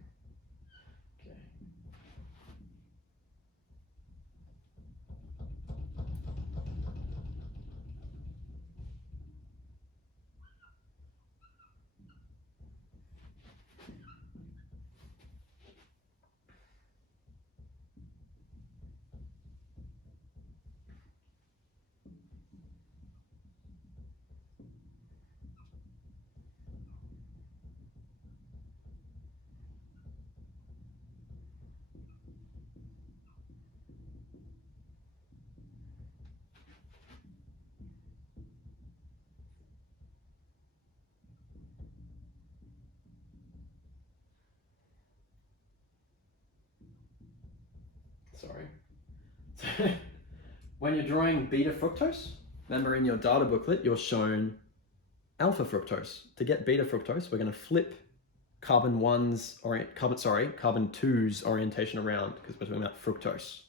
Okay. sorry. When you're drawing beta fructose, remember in your data booklet, you're shown alpha fructose. To get beta fructose, we're going to flip carbon 2's orientation around because we're talking about fructose.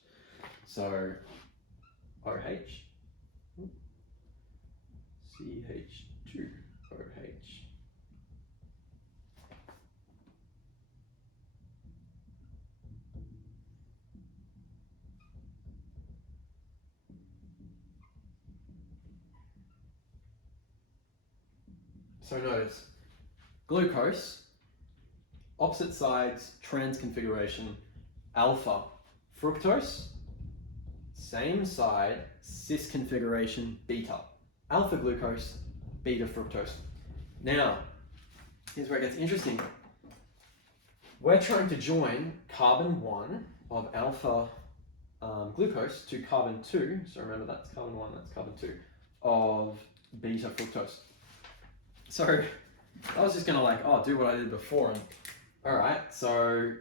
So OH, CH2OH. So notice, glucose, opposite sides, trans configuration, alpha. Fructose, same side, cis configuration, beta. Alpha glucose, beta fructose. Now, here's where it gets interesting. We're trying to join carbon 1 of alpha glucose to carbon 2, so remember that's carbon 1, that's carbon 2, of beta fructose. So I was just gonna do what I did before, and all right, so,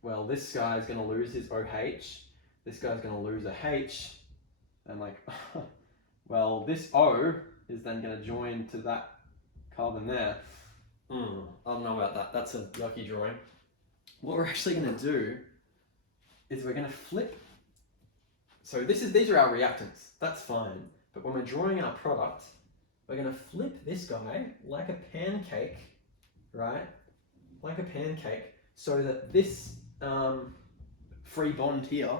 well, this guy's gonna lose his OH, this guy's gonna lose a H, and well, this O is then gonna join to that carbon there. I don't know about that, that's a yucky drawing. What we're actually gonna do is we're gonna flip, so these are our reactants, that's fine, but when we're drawing our product, we're going to flip this guy like a pancake, right? Like a pancake, so that this free bond here,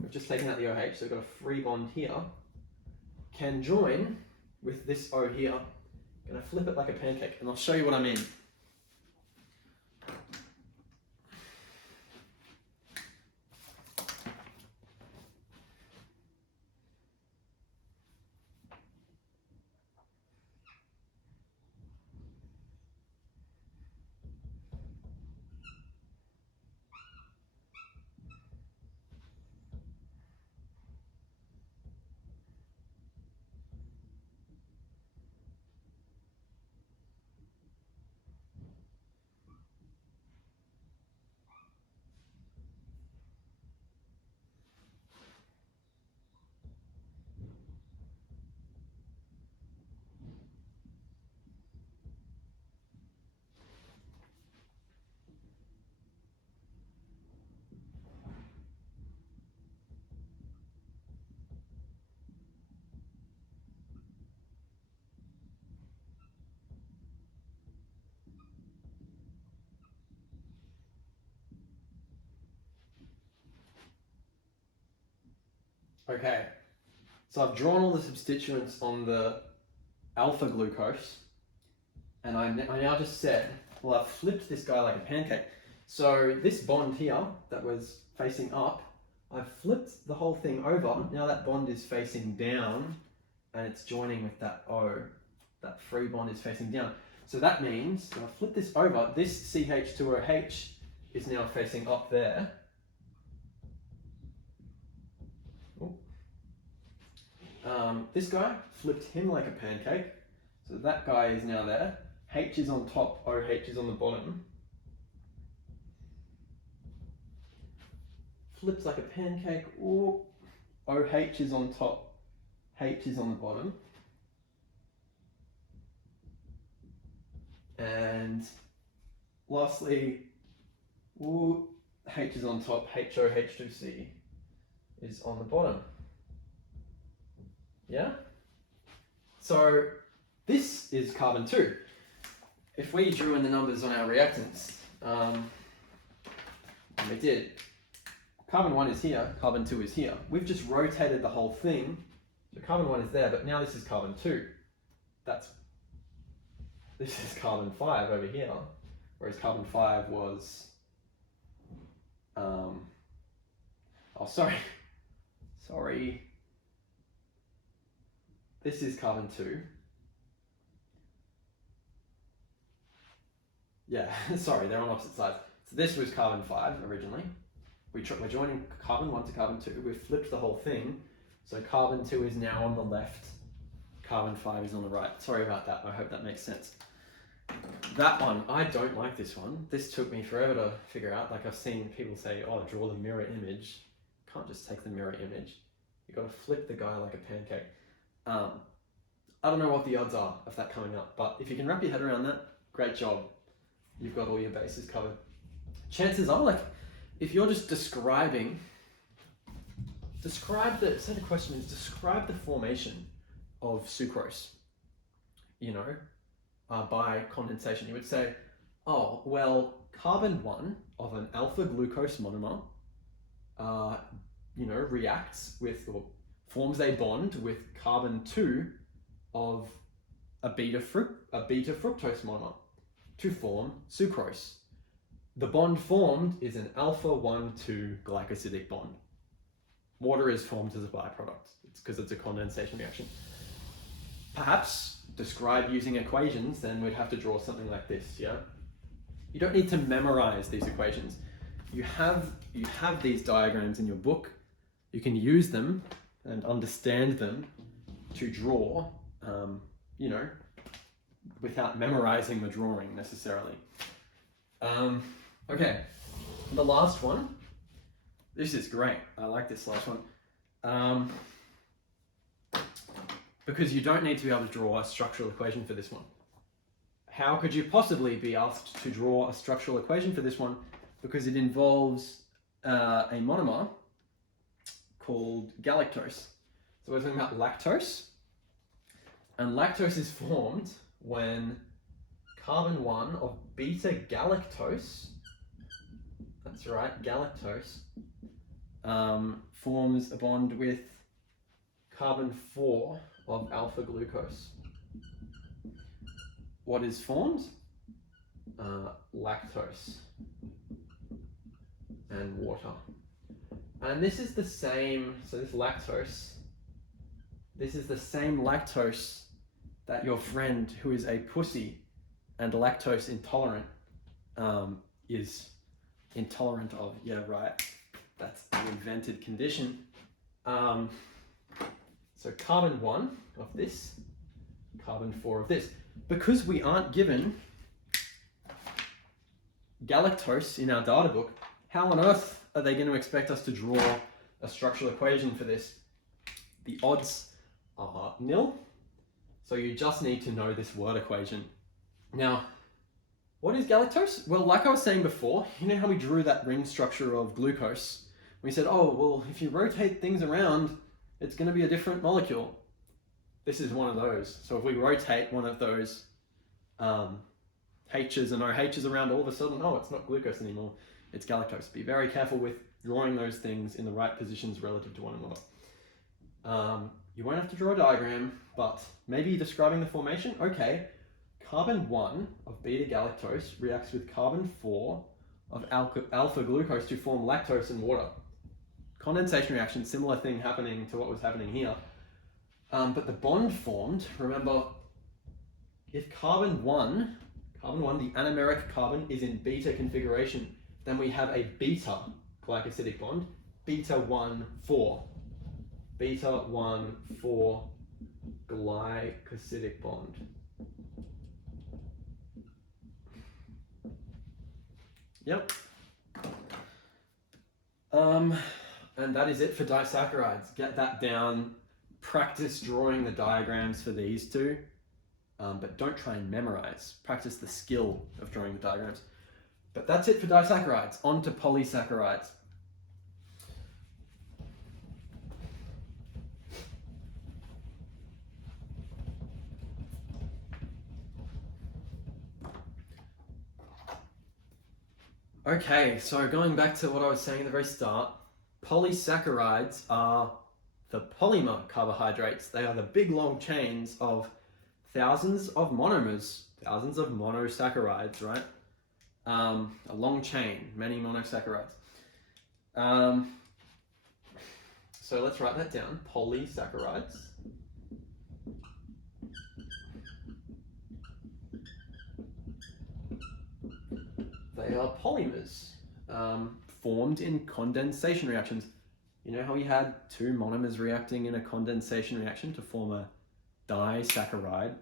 we've just taken out the OH, so we've got a free bond here, can join with this O here. I'm going to flip it like a pancake, and I'll show you what I mean. Okay, so I've drawn all the substituents on the alpha glucose, and I now just said, well, I've flipped this guy like a pancake. So this bond here that was facing up, I've flipped the whole thing over. Now that bond is facing down, and it's joining with that O. That free bond is facing down. So that means, when I flip this over, this CH2OH is now facing up there. This guy, flipped him like a pancake, so that guy is now there. H is on top, OH is on the bottom. Flips like a pancake, ooh. OH is on top, H is on the bottom. And lastly, ooh, H is on top, HOH2C is on the bottom. Yeah? So this is carbon 2. If we drew in the numbers on our reactants, and we did, carbon 1 is here, carbon 2 is here. We've just rotated the whole thing, so carbon 1 is there, but now this is carbon 2. This is carbon 5 over here, whereas carbon 5 was, oh, sorry. This is carbon 2. Yeah, sorry, they're on opposite sides. So this was carbon 5 originally. We're joining carbon 1 to carbon 2. We've flipped the whole thing. So carbon 2 is now on the left. Carbon 5 is on the right. Sorry about that. I hope that makes sense. That one, I don't like this one. This took me forever to figure out. Like I've seen people say, oh, draw the mirror image. Can't just take the mirror image. You've got to flip the guy like a pancake. I don't know what the odds are of that coming up, but if you can wrap your head around that, great job. You've got all your bases covered. Chances are, like, if you're just describe the question is describe the formation of sucrose, you know, by condensation. You would say, oh, well, carbon 1 of an alpha glucose monomer, you know, reacts with, or forms a bond with carbon 2 of a beta fructose monomer to form sucrose. The bond formed is an alpha 1,2 glycosidic bond. Water is formed as a byproduct. It's because it's a condensation reaction. Perhaps describe using equations, then we'd have to draw something like this, yeah? You don't need to memorize these equations. You have these diagrams in your book. You can use them and understand them to draw, you know, without memorizing the drawing necessarily. Okay, the last one. This is great. I like this last one. Because you don't need to be able to draw a structural equation for this one. How could you possibly be asked to draw a structural equation for this one? Because it involves a monomer called galactose. So we're talking about lactose. And lactose is formed when carbon 1 of beta-galactose, that's right, galactose, forms a bond with carbon 4 of alpha glucose. What is formed? Lactose and water. And this is the same, so this is the same lactose that your friend who is a pussy and lactose intolerant is intolerant of. Yeah, right. That's an invented condition. So carbon 1 of this, carbon 4 of this. Because we aren't given galactose in our data book, how on earth are they going to expect us to draw a structural equation for this? The odds are nil. So you just need to know this word equation. Now, what is galactose? Well, like I was saying before, you know how we drew that ring structure of glucose? We said, oh, well, if you rotate things around, it's going to be a different molecule. This is one of those. So if we rotate one of those H's and OH's around, all of a sudden, oh, it's not glucose anymore, it's galactose. Be very careful with drawing those things in the right positions relative to one another. You won't have to draw a diagram, but maybe describing the formation. Okay, carbon 1 of beta-galactose reacts with carbon 4 of alpha glucose to form lactose and water. Condensation reaction, similar thing happening to what was happening here. But the bond formed, remember, if carbon 1, the anomeric carbon is in beta configuration, then we have a beta glycosidic bond, beta-1,4. Beta-1,4 glycosidic bond. Yep. And that is it for disaccharides. Get that down. Practice drawing the diagrams for these two, but don't try and memorize. Practice the skill of drawing the diagrams. But that's it for disaccharides. On to polysaccharides. Okay, so going back to what I was saying at the very start, polysaccharides are the polymer carbohydrates. They are the big long chains of thousands of monomers, thousands of monosaccharides, right? A long chain, many monosaccharides. So let's write that down, polysaccharides. They are polymers formed in condensation reactions. You know how we had two monomers reacting in a condensation reaction to form a disaccharide?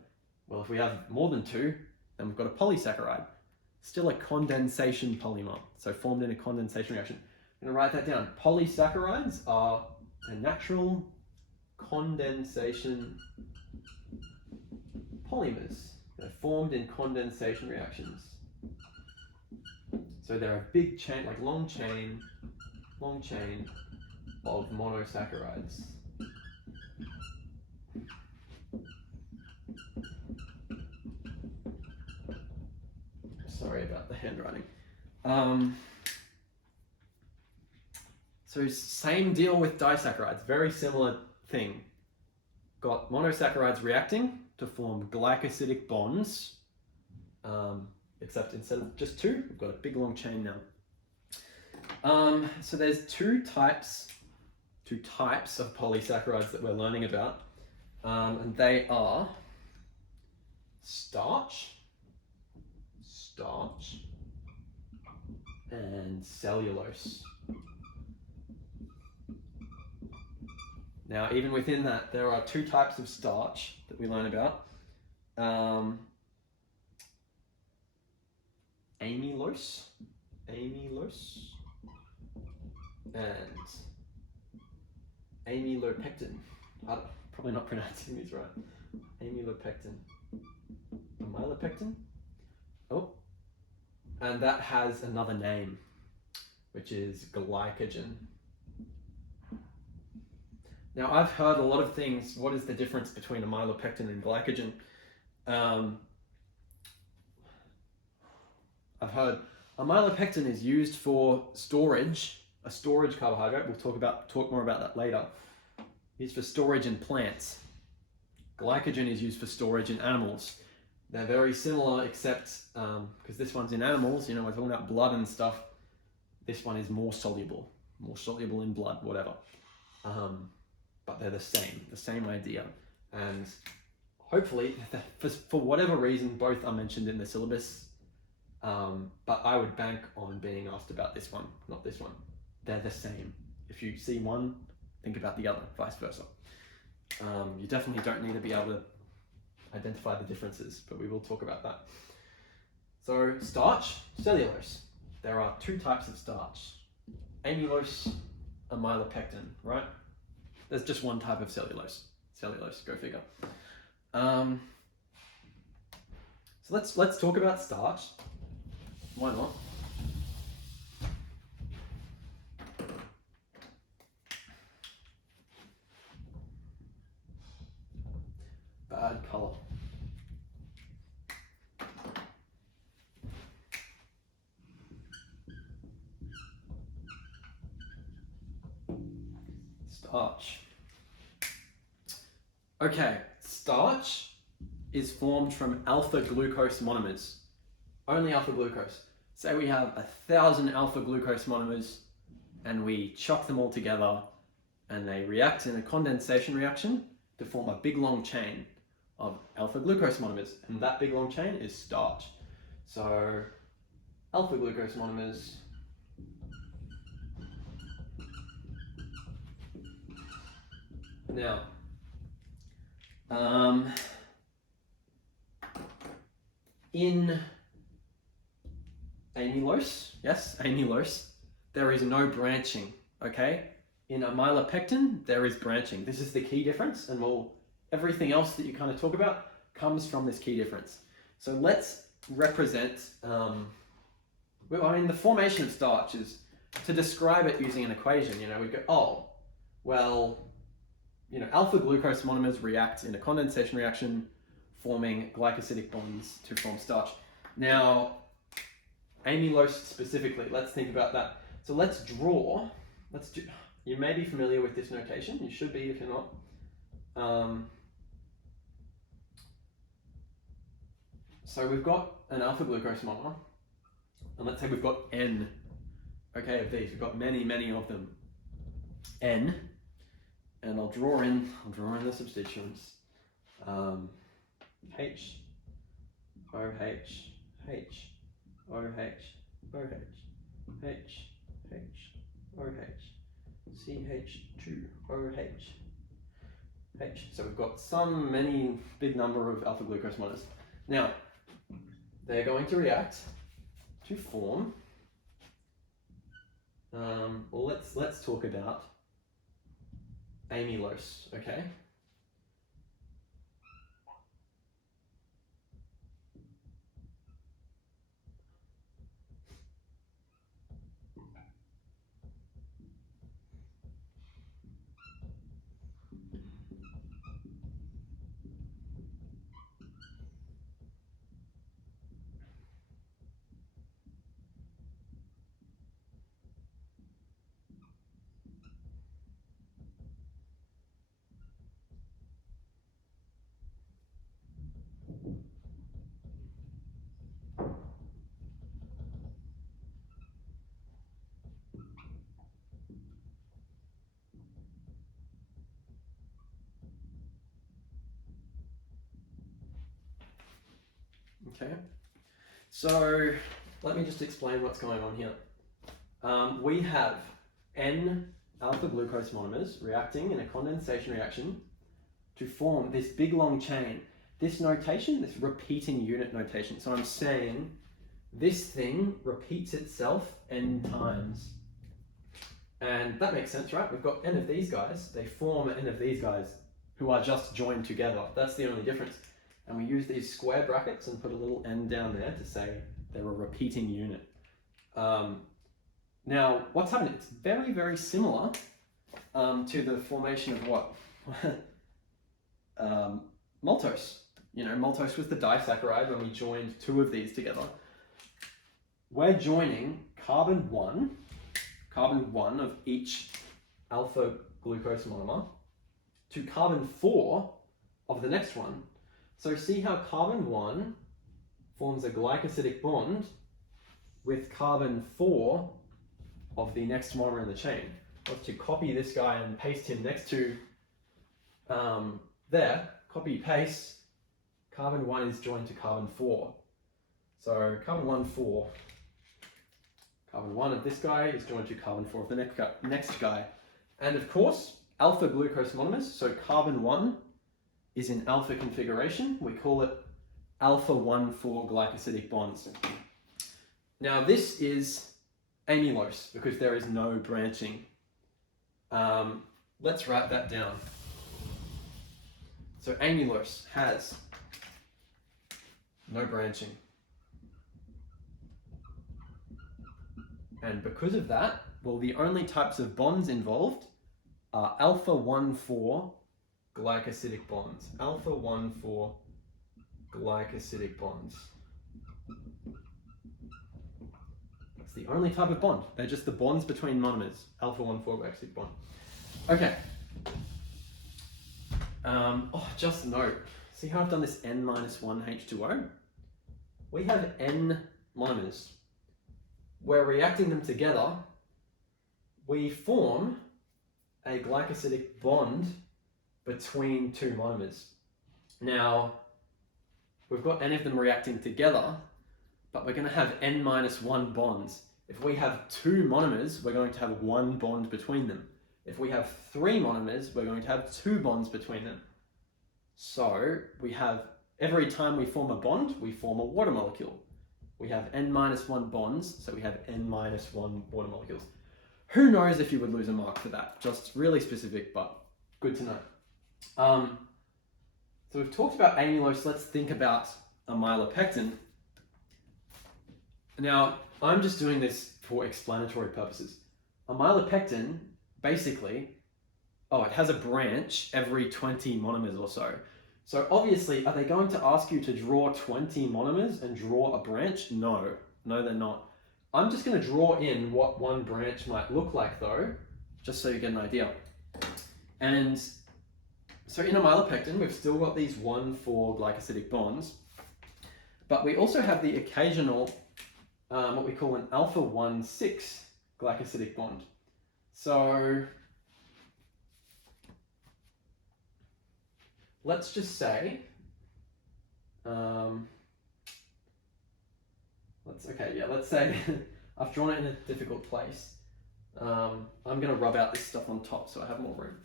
Well, if we have more than two, then we've got a polysaccharide. Still a condensation polymer, so formed in a condensation reaction. I'm going to write that down. Polysaccharides are a natural condensation polymers. They're formed in condensation reactions. So they're a big chain, like long chain of monosaccharides. Sorry about the handwriting. So same deal with disaccharides, very similar thing. Got monosaccharides reacting to form glycosidic bonds, except instead of just two, we've got a big long chain now. So there's two types of polysaccharides that we're learning about, and they are starch, and cellulose. Now, even within that, there are two types of starch that we learn about. Amylose, and amylopectin. I'm probably not pronouncing these right. Amylopectin. Amylopectin? Oh. And that has another name, which is glycogen. Now, I've heard a lot of things. What is the difference between amylopectin and glycogen? I've heard amylopectin is used for storage, a storage carbohydrate. We'll talk more about that later. Used for storage in plants. Glycogen is used for storage in animals. They're very similar, except because this one's in animals, we're talking about blood and stuff. This one is more soluble in blood, whatever. But they're the same idea. And hopefully, for whatever reason, both are mentioned in the syllabus. But I would bank on being asked about this one, not this one. They're the same. If you see one, think about the other, vice versa. You definitely don't need to be able to identify the differences, but we will talk about that. So starch, cellulose. There are two types of starch. Amylose, amylopectin, right? There's just one type of cellulose. Go figure. So let's talk about starch. Why not? Bad color. Starch. Okay, starch is formed from alpha glucose monomers. Only alpha glucose. Say we have 1,000 alpha glucose monomers and we chuck them all together and they react in a condensation reaction to form a big long chain of alpha glucose monomers, and that big long chain is starch. So alpha glucose monomers now in amylose, there is no branching, okay? In amylopectin, there is branching. This is the key difference, and everything else that you kind of talk about comes from this key difference. So let's represent, the formation of starch is, to describe it using an equation, we'd go, alpha glucose monomers react in a condensation reaction, forming glycosidic bonds to form starch. Now, amylose specifically, let's think about that. So you may be familiar with this notation, you should be if you're not. So we've got an alpha glucose monomer, and let's say we've got N, okay, of these. We've got many, many of them. N, and I'll draw in the substituents. H, OH, H, OH, OH, H, H, OH, CH2, OH, H. So we've got many big number of alpha glucose monomers. Now, they're going to react to form Well, let's talk about amylose, okay? Okay, so let me just explain what's going on here. We have N alpha glucose monomers reacting in a condensation reaction to form this big long chain. This notation, this repeating unit notation. So I'm saying this thing repeats itself N times. And that makes sense, right? We've got N of these guys, they form N of these guys who are just joined together. That's the only difference. And we use these square brackets and put a little n down there to say they're a repeating unit. Now, what's happening? It's very, very similar to the formation of what? Maltose. You know, maltose was the disaccharide when we joined two of these together. We're joining carbon 1 of each alpha glucose monomer to carbon 4 of the next one. So see how carbon 1 forms a glycosidic bond with carbon 4 of the next monomer in the chain. Let's to copy this guy and paste him next to there. Copy, paste. Carbon 1 is joined to carbon 4. So carbon 1, 4. Carbon 1 of this guy is joined to carbon 4 of the next guy. And of course, alpha glucose monomers. So carbon 1 is in alpha configuration. We call it alpha 1,4 glycosidic bonds. Now this is amylose because there is no branching. Let's write that down. So amylose has no branching. And because of that, well, the only types of bonds involved are alpha 1,4 glycosidic bonds. Alpha 1,4 glycosidic bonds. That's the only type of bond. They're just the bonds between monomers. Alpha 1,4 glycosidic bond. Okay. Just note. See how I've done this N-1 H2O? We have N monomers. We're reacting them together. We form a glycosidic bond between two monomers. Now, we've got N of them reacting together, but we're going to have N-1 bonds. If we have two monomers, we're going to have one bond between them. If we have three monomers, we're going to have two bonds between them. So we have, every time we form a bond, we form a water molecule. We have N-1 bonds, so we have N-1 water molecules. Who knows if you would lose a mark for that? Just really specific, but good to know. So we've talked about amylose. Let's think about amylopectin. Now, I'm just doing this for explanatory purposes. Amylopectin, basically, it has a branch every 20 monomers or so. So obviously, are they going to ask you to draw 20 monomers and draw a branch? No, they're not. I'm just going to draw in what one branch might look like though, just so you get an idea. And so in amylopectin, we've still got these 1,4 glycosidic bonds, but we also have the occasional, what we call an alpha 1,6 glycosidic bond. So let's just say, let's say I've drawn it in a difficult place. I'm going to rub out this stuff on top so I have more room.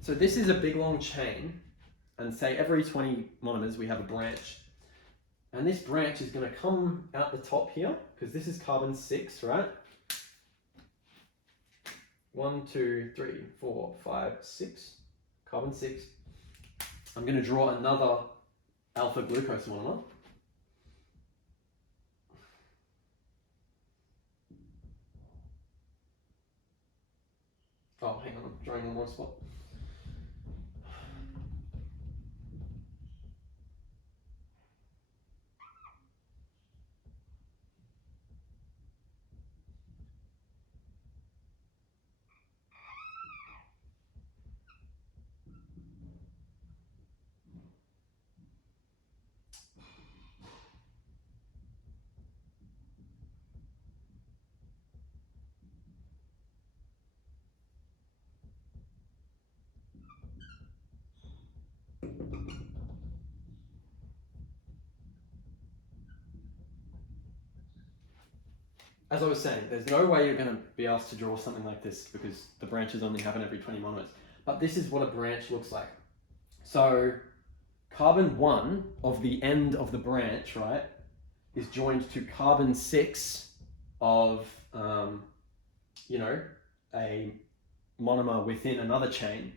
So this is a big long chain, and say every 20 monomers we have a branch. And this branch is going to come out the top here, because this is carbon 6, right? 1, 2, 3, 4, 5, 6. Carbon 6. I'm going to draw another alpha glucose monomer. Oh, hang on, I'm drawing in the wrong spot. As I was saying, there's no way you're going to be asked to draw something like this because the branches only happen every 20 monomers. But this is what a branch looks like. So carbon 1 of the end of the branch, right, is joined to carbon 6 of, you know, a monomer within another chain.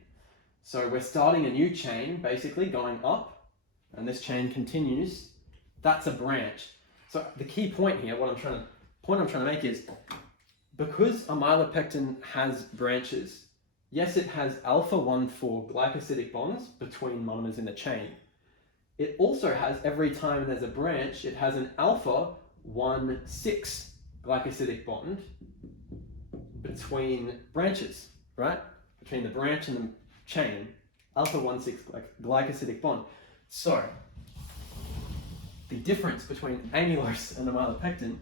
So we're starting a new chain, basically going up, and this chain continues. That's a branch. So the key point here, what I'm trying to make is, because amylopectin has branches, yes, it has alpha 1,4 glycosidic bonds between monomers in the chain. It also has, every time there's a branch, it has an alpha 1,6 glycosidic bond between branches, right? Between the branch and the chain, alpha 1,6 glycosidic bond. So the difference between amylose and amylopectin,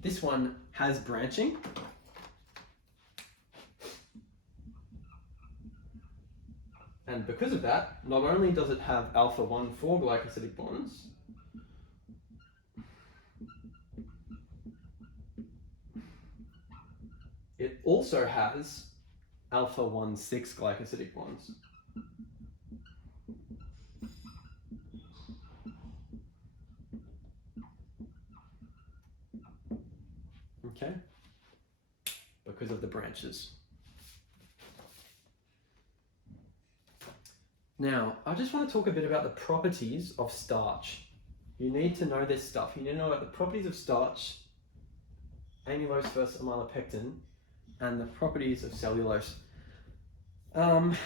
this one has branching, and because of that, not only does it have alpha 1,4 glycosidic bonds, it also has alpha 1,6 glycosidic bonds. Okay, because of the branches. Now, I just want to talk a bit about the properties of starch. You need to know this stuff. You need to know about the properties of starch, amylose versus amylopectin, and the properties of cellulose. And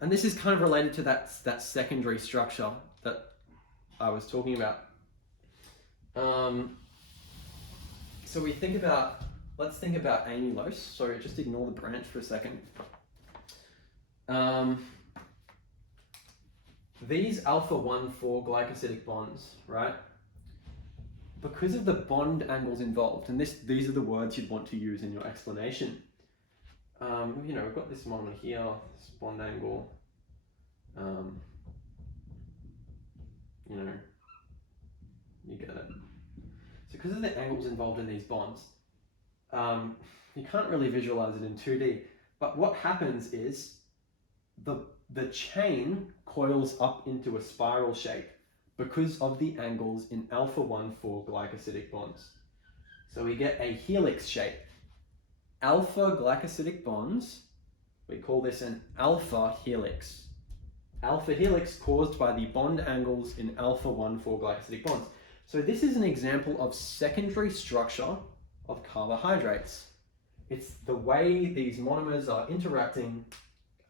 this is kind of related to that secondary structure that I was talking about. So let's think about amylose. Sorry, just ignore the branch for a second. These alpha 1,4 glycosidic bonds, right? Because of the bond angles involved, and these are the words you'd want to use in your explanation. You know, we've got this monomer here, this bond angle. You know, you get it. So because of the angles involved in these bonds, you can't really visualize it in 2D. But what happens is the chain coils up into a spiral shape because of the angles in alpha 1,4 glycosidic bonds. So we get a helix shape. Alpha glycosidic bonds, we call this an alpha helix. Alpha helix caused by the bond angles in alpha 1,4 glycosidic bonds. So this is an example of secondary structure of carbohydrates. It's the way these monomers are interacting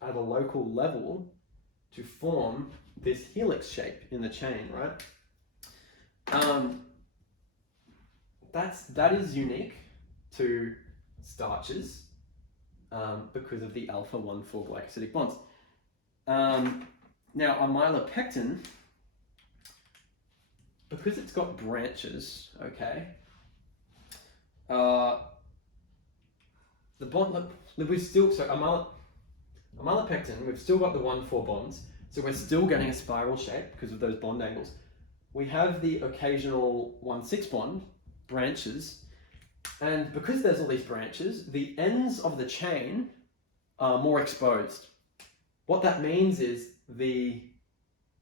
at a local level to form this helix shape in the chain, right? That is unique to starches because of the alpha 1,4 glycosidic bonds. Now, amylopectin, because it's got branches, okay, the bond, we've still, so amylopectin, we've still got the 1,4 bonds, so we're still getting a spiral shape because of those bond angles. We have the occasional 1,6 bond, branches, and because there's all these branches, the ends of the chain are more exposed. What that means is we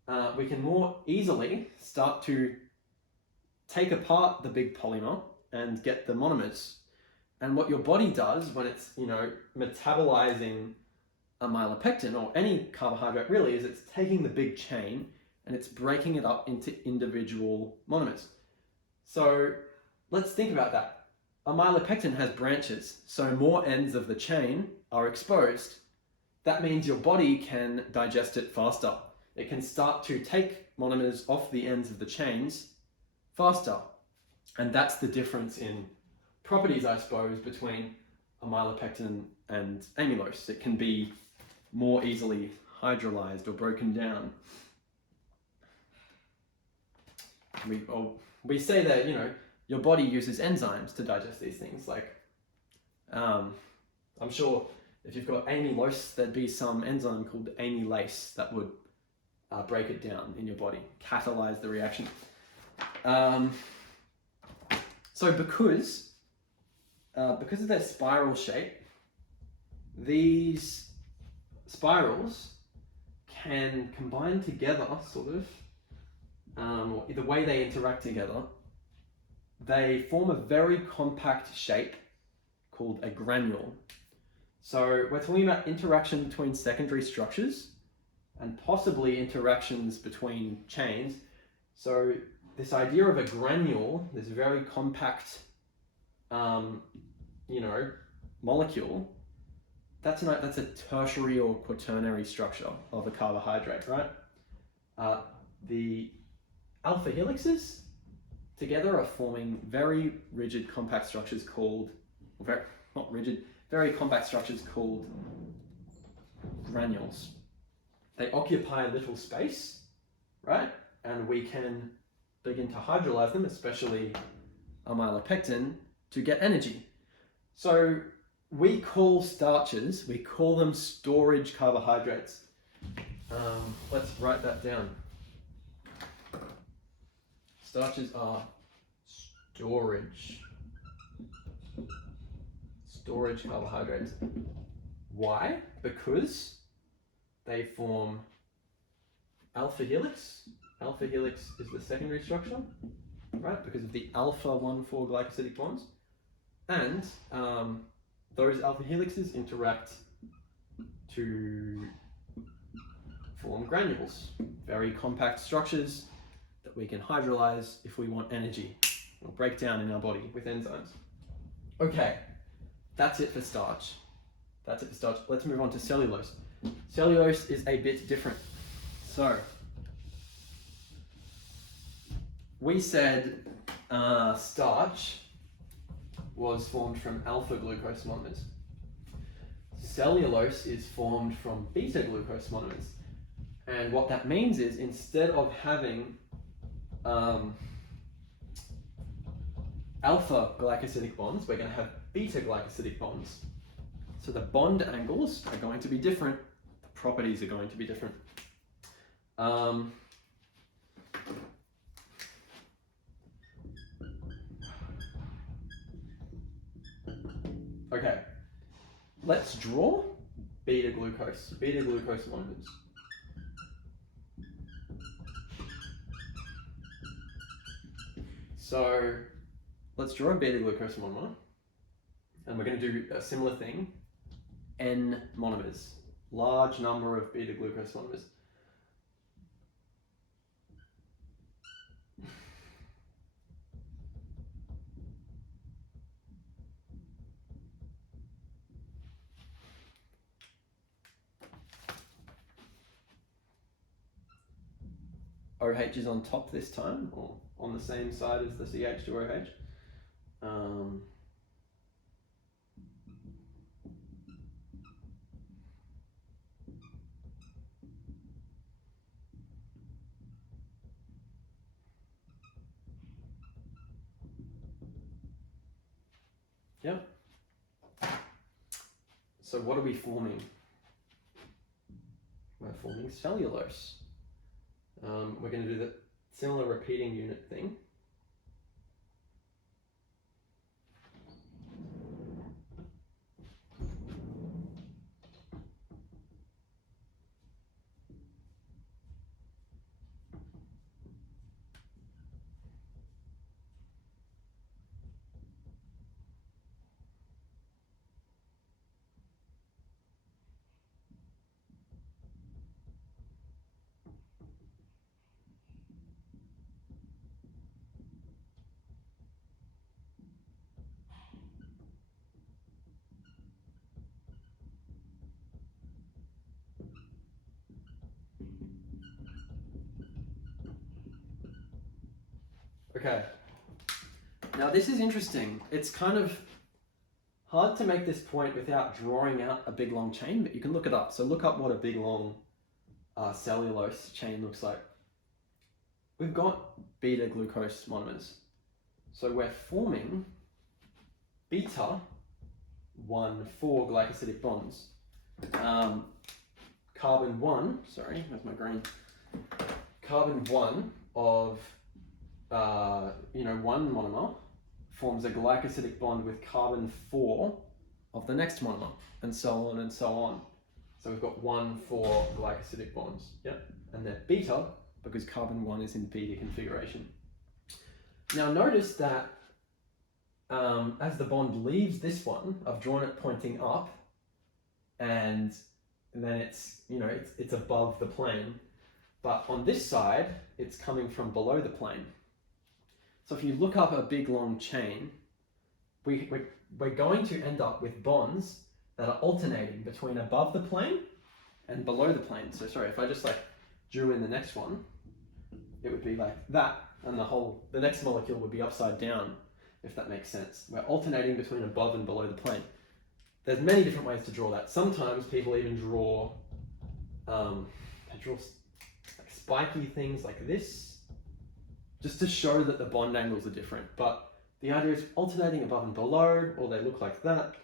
can more easily start to take apart the big polymer and get the monomers. And what your body does when it's, metabolizing a amylopectin or any carbohydrate really is it's taking the big chain and it's breaking it up into individual monomers. So let's think about that. A amylopectin has branches, so more ends of the chain are exposed. That means your body can digest it faster. It can start to take monomers off the ends of the chains faster. And that's the difference in properties, I suppose, between amylopectin and amylose. It can be more easily hydrolyzed or broken down. We say that, your body uses enzymes to digest these things. Like, I'm sure if you've got amylose, there'd be some enzyme called amylase that would break it down in your body, catalyze the reaction. So because of their spiral shape, these spirals can combine together, sort of, or the way they interact together, they form a very compact shape called a granule. So we're talking about interaction between secondary structures and possibly interactions between chains. So this idea of a granule, this very compact, molecule, that's a tertiary or quaternary structure of a carbohydrate, right? The alpha helixes together are forming very rigid compact structures called, very compact structures called granules. They occupy a little space, right? And we can begin to hydrolyze them, especially amylopectin, to get energy. So we call starches, we call them storage carbohydrates. Let's write that down. Starches are storage carbohydrates. Why? Because they form alpha helix. Alpha helix is the secondary structure, right? Because of the alpha 1,4 glycosidic bonds. And those alpha helixes interact to form granules, very compact structures that we can hydrolyze if we want energy or break down in our body with enzymes. Okay, that's it for starch. Let's move on to cellulose. Cellulose is a bit different. So, we said starch was formed from alpha glucose monomers. Cellulose is formed from beta glucose monomers. And what that means is instead of having alpha glycosidic bonds, we're going to have beta glycosidic bonds. So the bond angles are going to be different, the properties are going to be different. Okay, let's draw beta glucose monomers. So let's draw a beta glucose monomer, and we're going to do a similar thing, N monomers, large number of beta glucose monomers. OH is on top this time, or on the same side as the CH2OH. Yep. So what are we forming? We're forming cellulose. We're going to do the similar repeating unit thing. Okay. Now this is interesting. It's kind of hard to make this point without drawing out a big long chain, but you can look it up. So look up what a big long cellulose chain looks like. We've got beta glucose monomers. So we're forming beta 1 4 glycosidic bonds. Carbon 1, sorry, where's my green? Carbon 1 of one monomer forms a glycosidic bond with carbon 4 of the next monomer, and so on and so on. So we've got 1 4 glycosidic bonds, yep, and they're beta because carbon 1 is in beta configuration. Now notice that as the bond leaves this one, I've drawn it pointing up, and then it's above the plane. But on this side, it's coming from below the plane. So if you look up a big long chain, we're going to end up with bonds that are alternating between above the plane and below the plane. So sorry, if I just drew in the next one, it would be like that, and the next molecule would be upside down, if that makes sense. We're alternating between above and below the plane. There's many different ways to draw that. Sometimes people even draw, spiky things like this, just to show that the bond angles are different. But the idea is alternating above and below, or they look like that.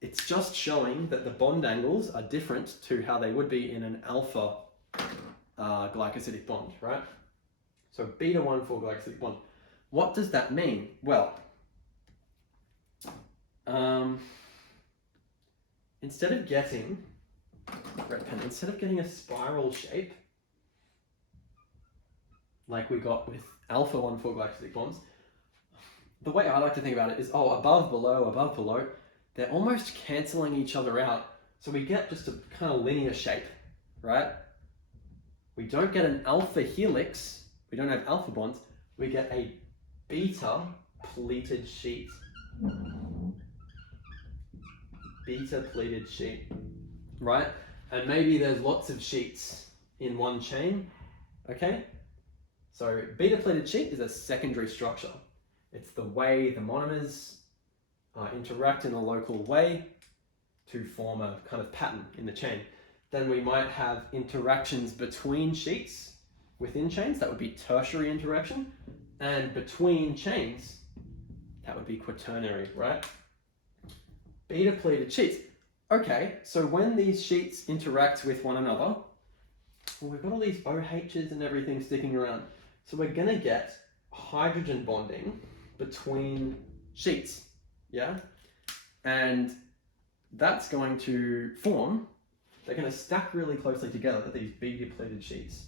It's just showing that the bond angles are different to how they would be in an alpha glycosidic bond, right? So beta 1 4 glycosidic bond. What does that mean? Well, instead of getting a spiral shape like we got with alpha 1 4 glycosidic bonds, the way I like to think about it is, above, below, they're almost cancelling each other out. So we get just a kind of linear shape, right? We don't get an alpha helix, we don't have alpha bonds, we get a beta-pleated sheet. Beta-pleated sheet, right? And maybe there's lots of sheets in one chain, okay? So beta-pleated sheet is a secondary structure. It's the way the monomers interact in a local way to form a kind of pattern in the chain. Then we might have interactions between sheets within chains, that would be tertiary interaction, and between chains, that would be quaternary, right? Beta-pleated sheets. Okay, so when these sheets interact with one another, we've got all these OHs and everything sticking around. So we're gonna get hydrogen bonding between sheets, yeah? And that's going to form, they're gonna stack really closely together, these beta-pleated sheets.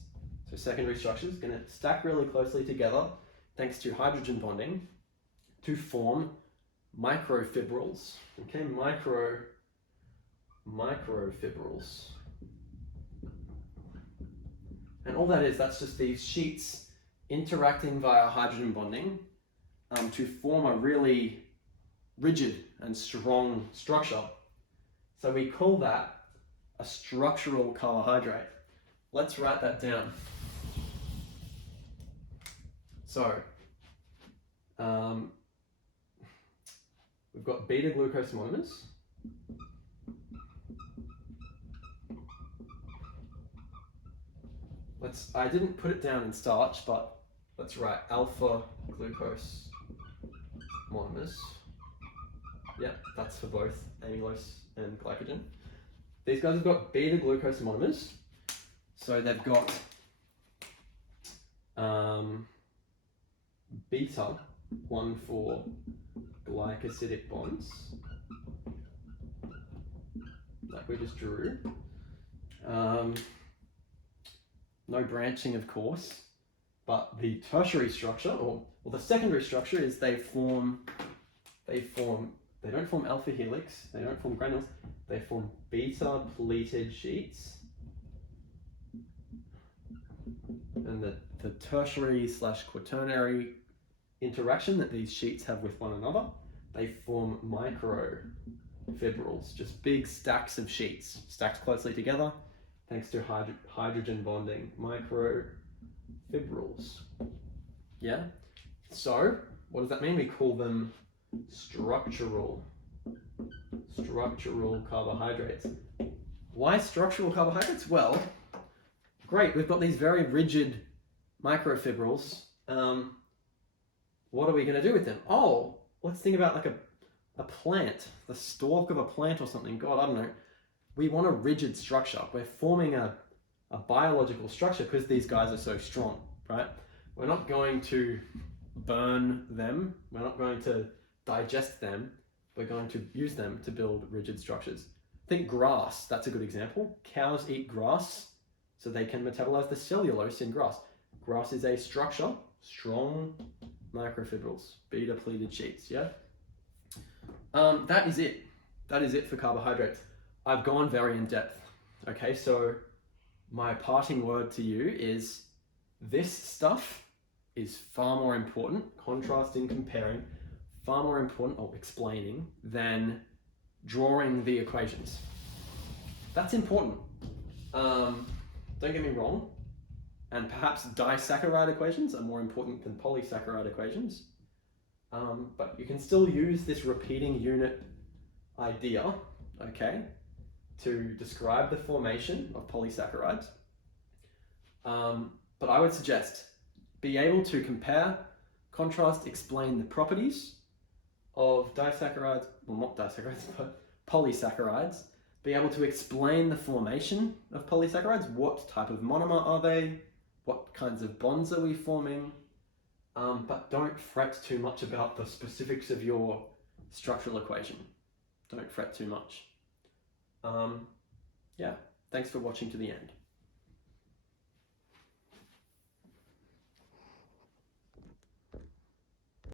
So secondary structures gonna stack really closely together thanks to hydrogen bonding to form microfibrils, okay? Microfibrils. And all that is, that's just these sheets interacting via hydrogen bonding to form a really rigid and strong structure. So we call that a structural carbohydrate. Let's write that down. So, we've got beta glucose monomers. I didn't put it down in starch, but let's write alpha glucose monomers. Yeah, that's for both amylose and glycogen. These guys have got beta glucose monomers. So they've got beta 1 4 glycosidic bonds, like we just drew. No branching, of course, but the tertiary structure, or the secondary structure, is they don't form alpha helix, they don't form granules, they form beta-pleated sheets. And the tertiary/quaternary interaction that these sheets have with one another, they form microfibrils, just big stacks of sheets stacked closely together thanks to hydrogen bonding, microfibrils. Yeah? So, what does that mean? We call them structural carbohydrates. Why structural carbohydrates? Well, great, we've got these very rigid microfibrils. What are we going to do with them? Oh, let's think about like a plant, the stalk of a plant or something. God, I don't know. We want a rigid structure. We're forming a biological structure because these guys are so strong, right? We're not going to burn them. We're not going to digest them. We're going to use them to build rigid structures. Think grass, that's a good example. Cows eat grass so they can metabolize the cellulose in grass. Grass is a structure, strong microfibrils, beta-pleated sheets, yeah? That is it. That is it for carbohydrates. I've gone very in depth, okay? So my parting word to you is this stuff is far more important, contrasting, comparing, far more important, or explaining, than drawing the equations. That's important. Don't get me wrong. And perhaps disaccharide equations are more important than polysaccharide equations. But you can still use this repeating unit idea, okay, to describe the formation of polysaccharides. But I would suggest be able to compare, contrast, explain the properties of disaccharides, well, not disaccharides, but polysaccharides. Be able to explain the formation of polysaccharides. What type of monomer are they? What kinds of bonds are we forming? But don't fret too much about the specifics of your structural equation. Don't fret too much. Yeah, thanks for watching to the end.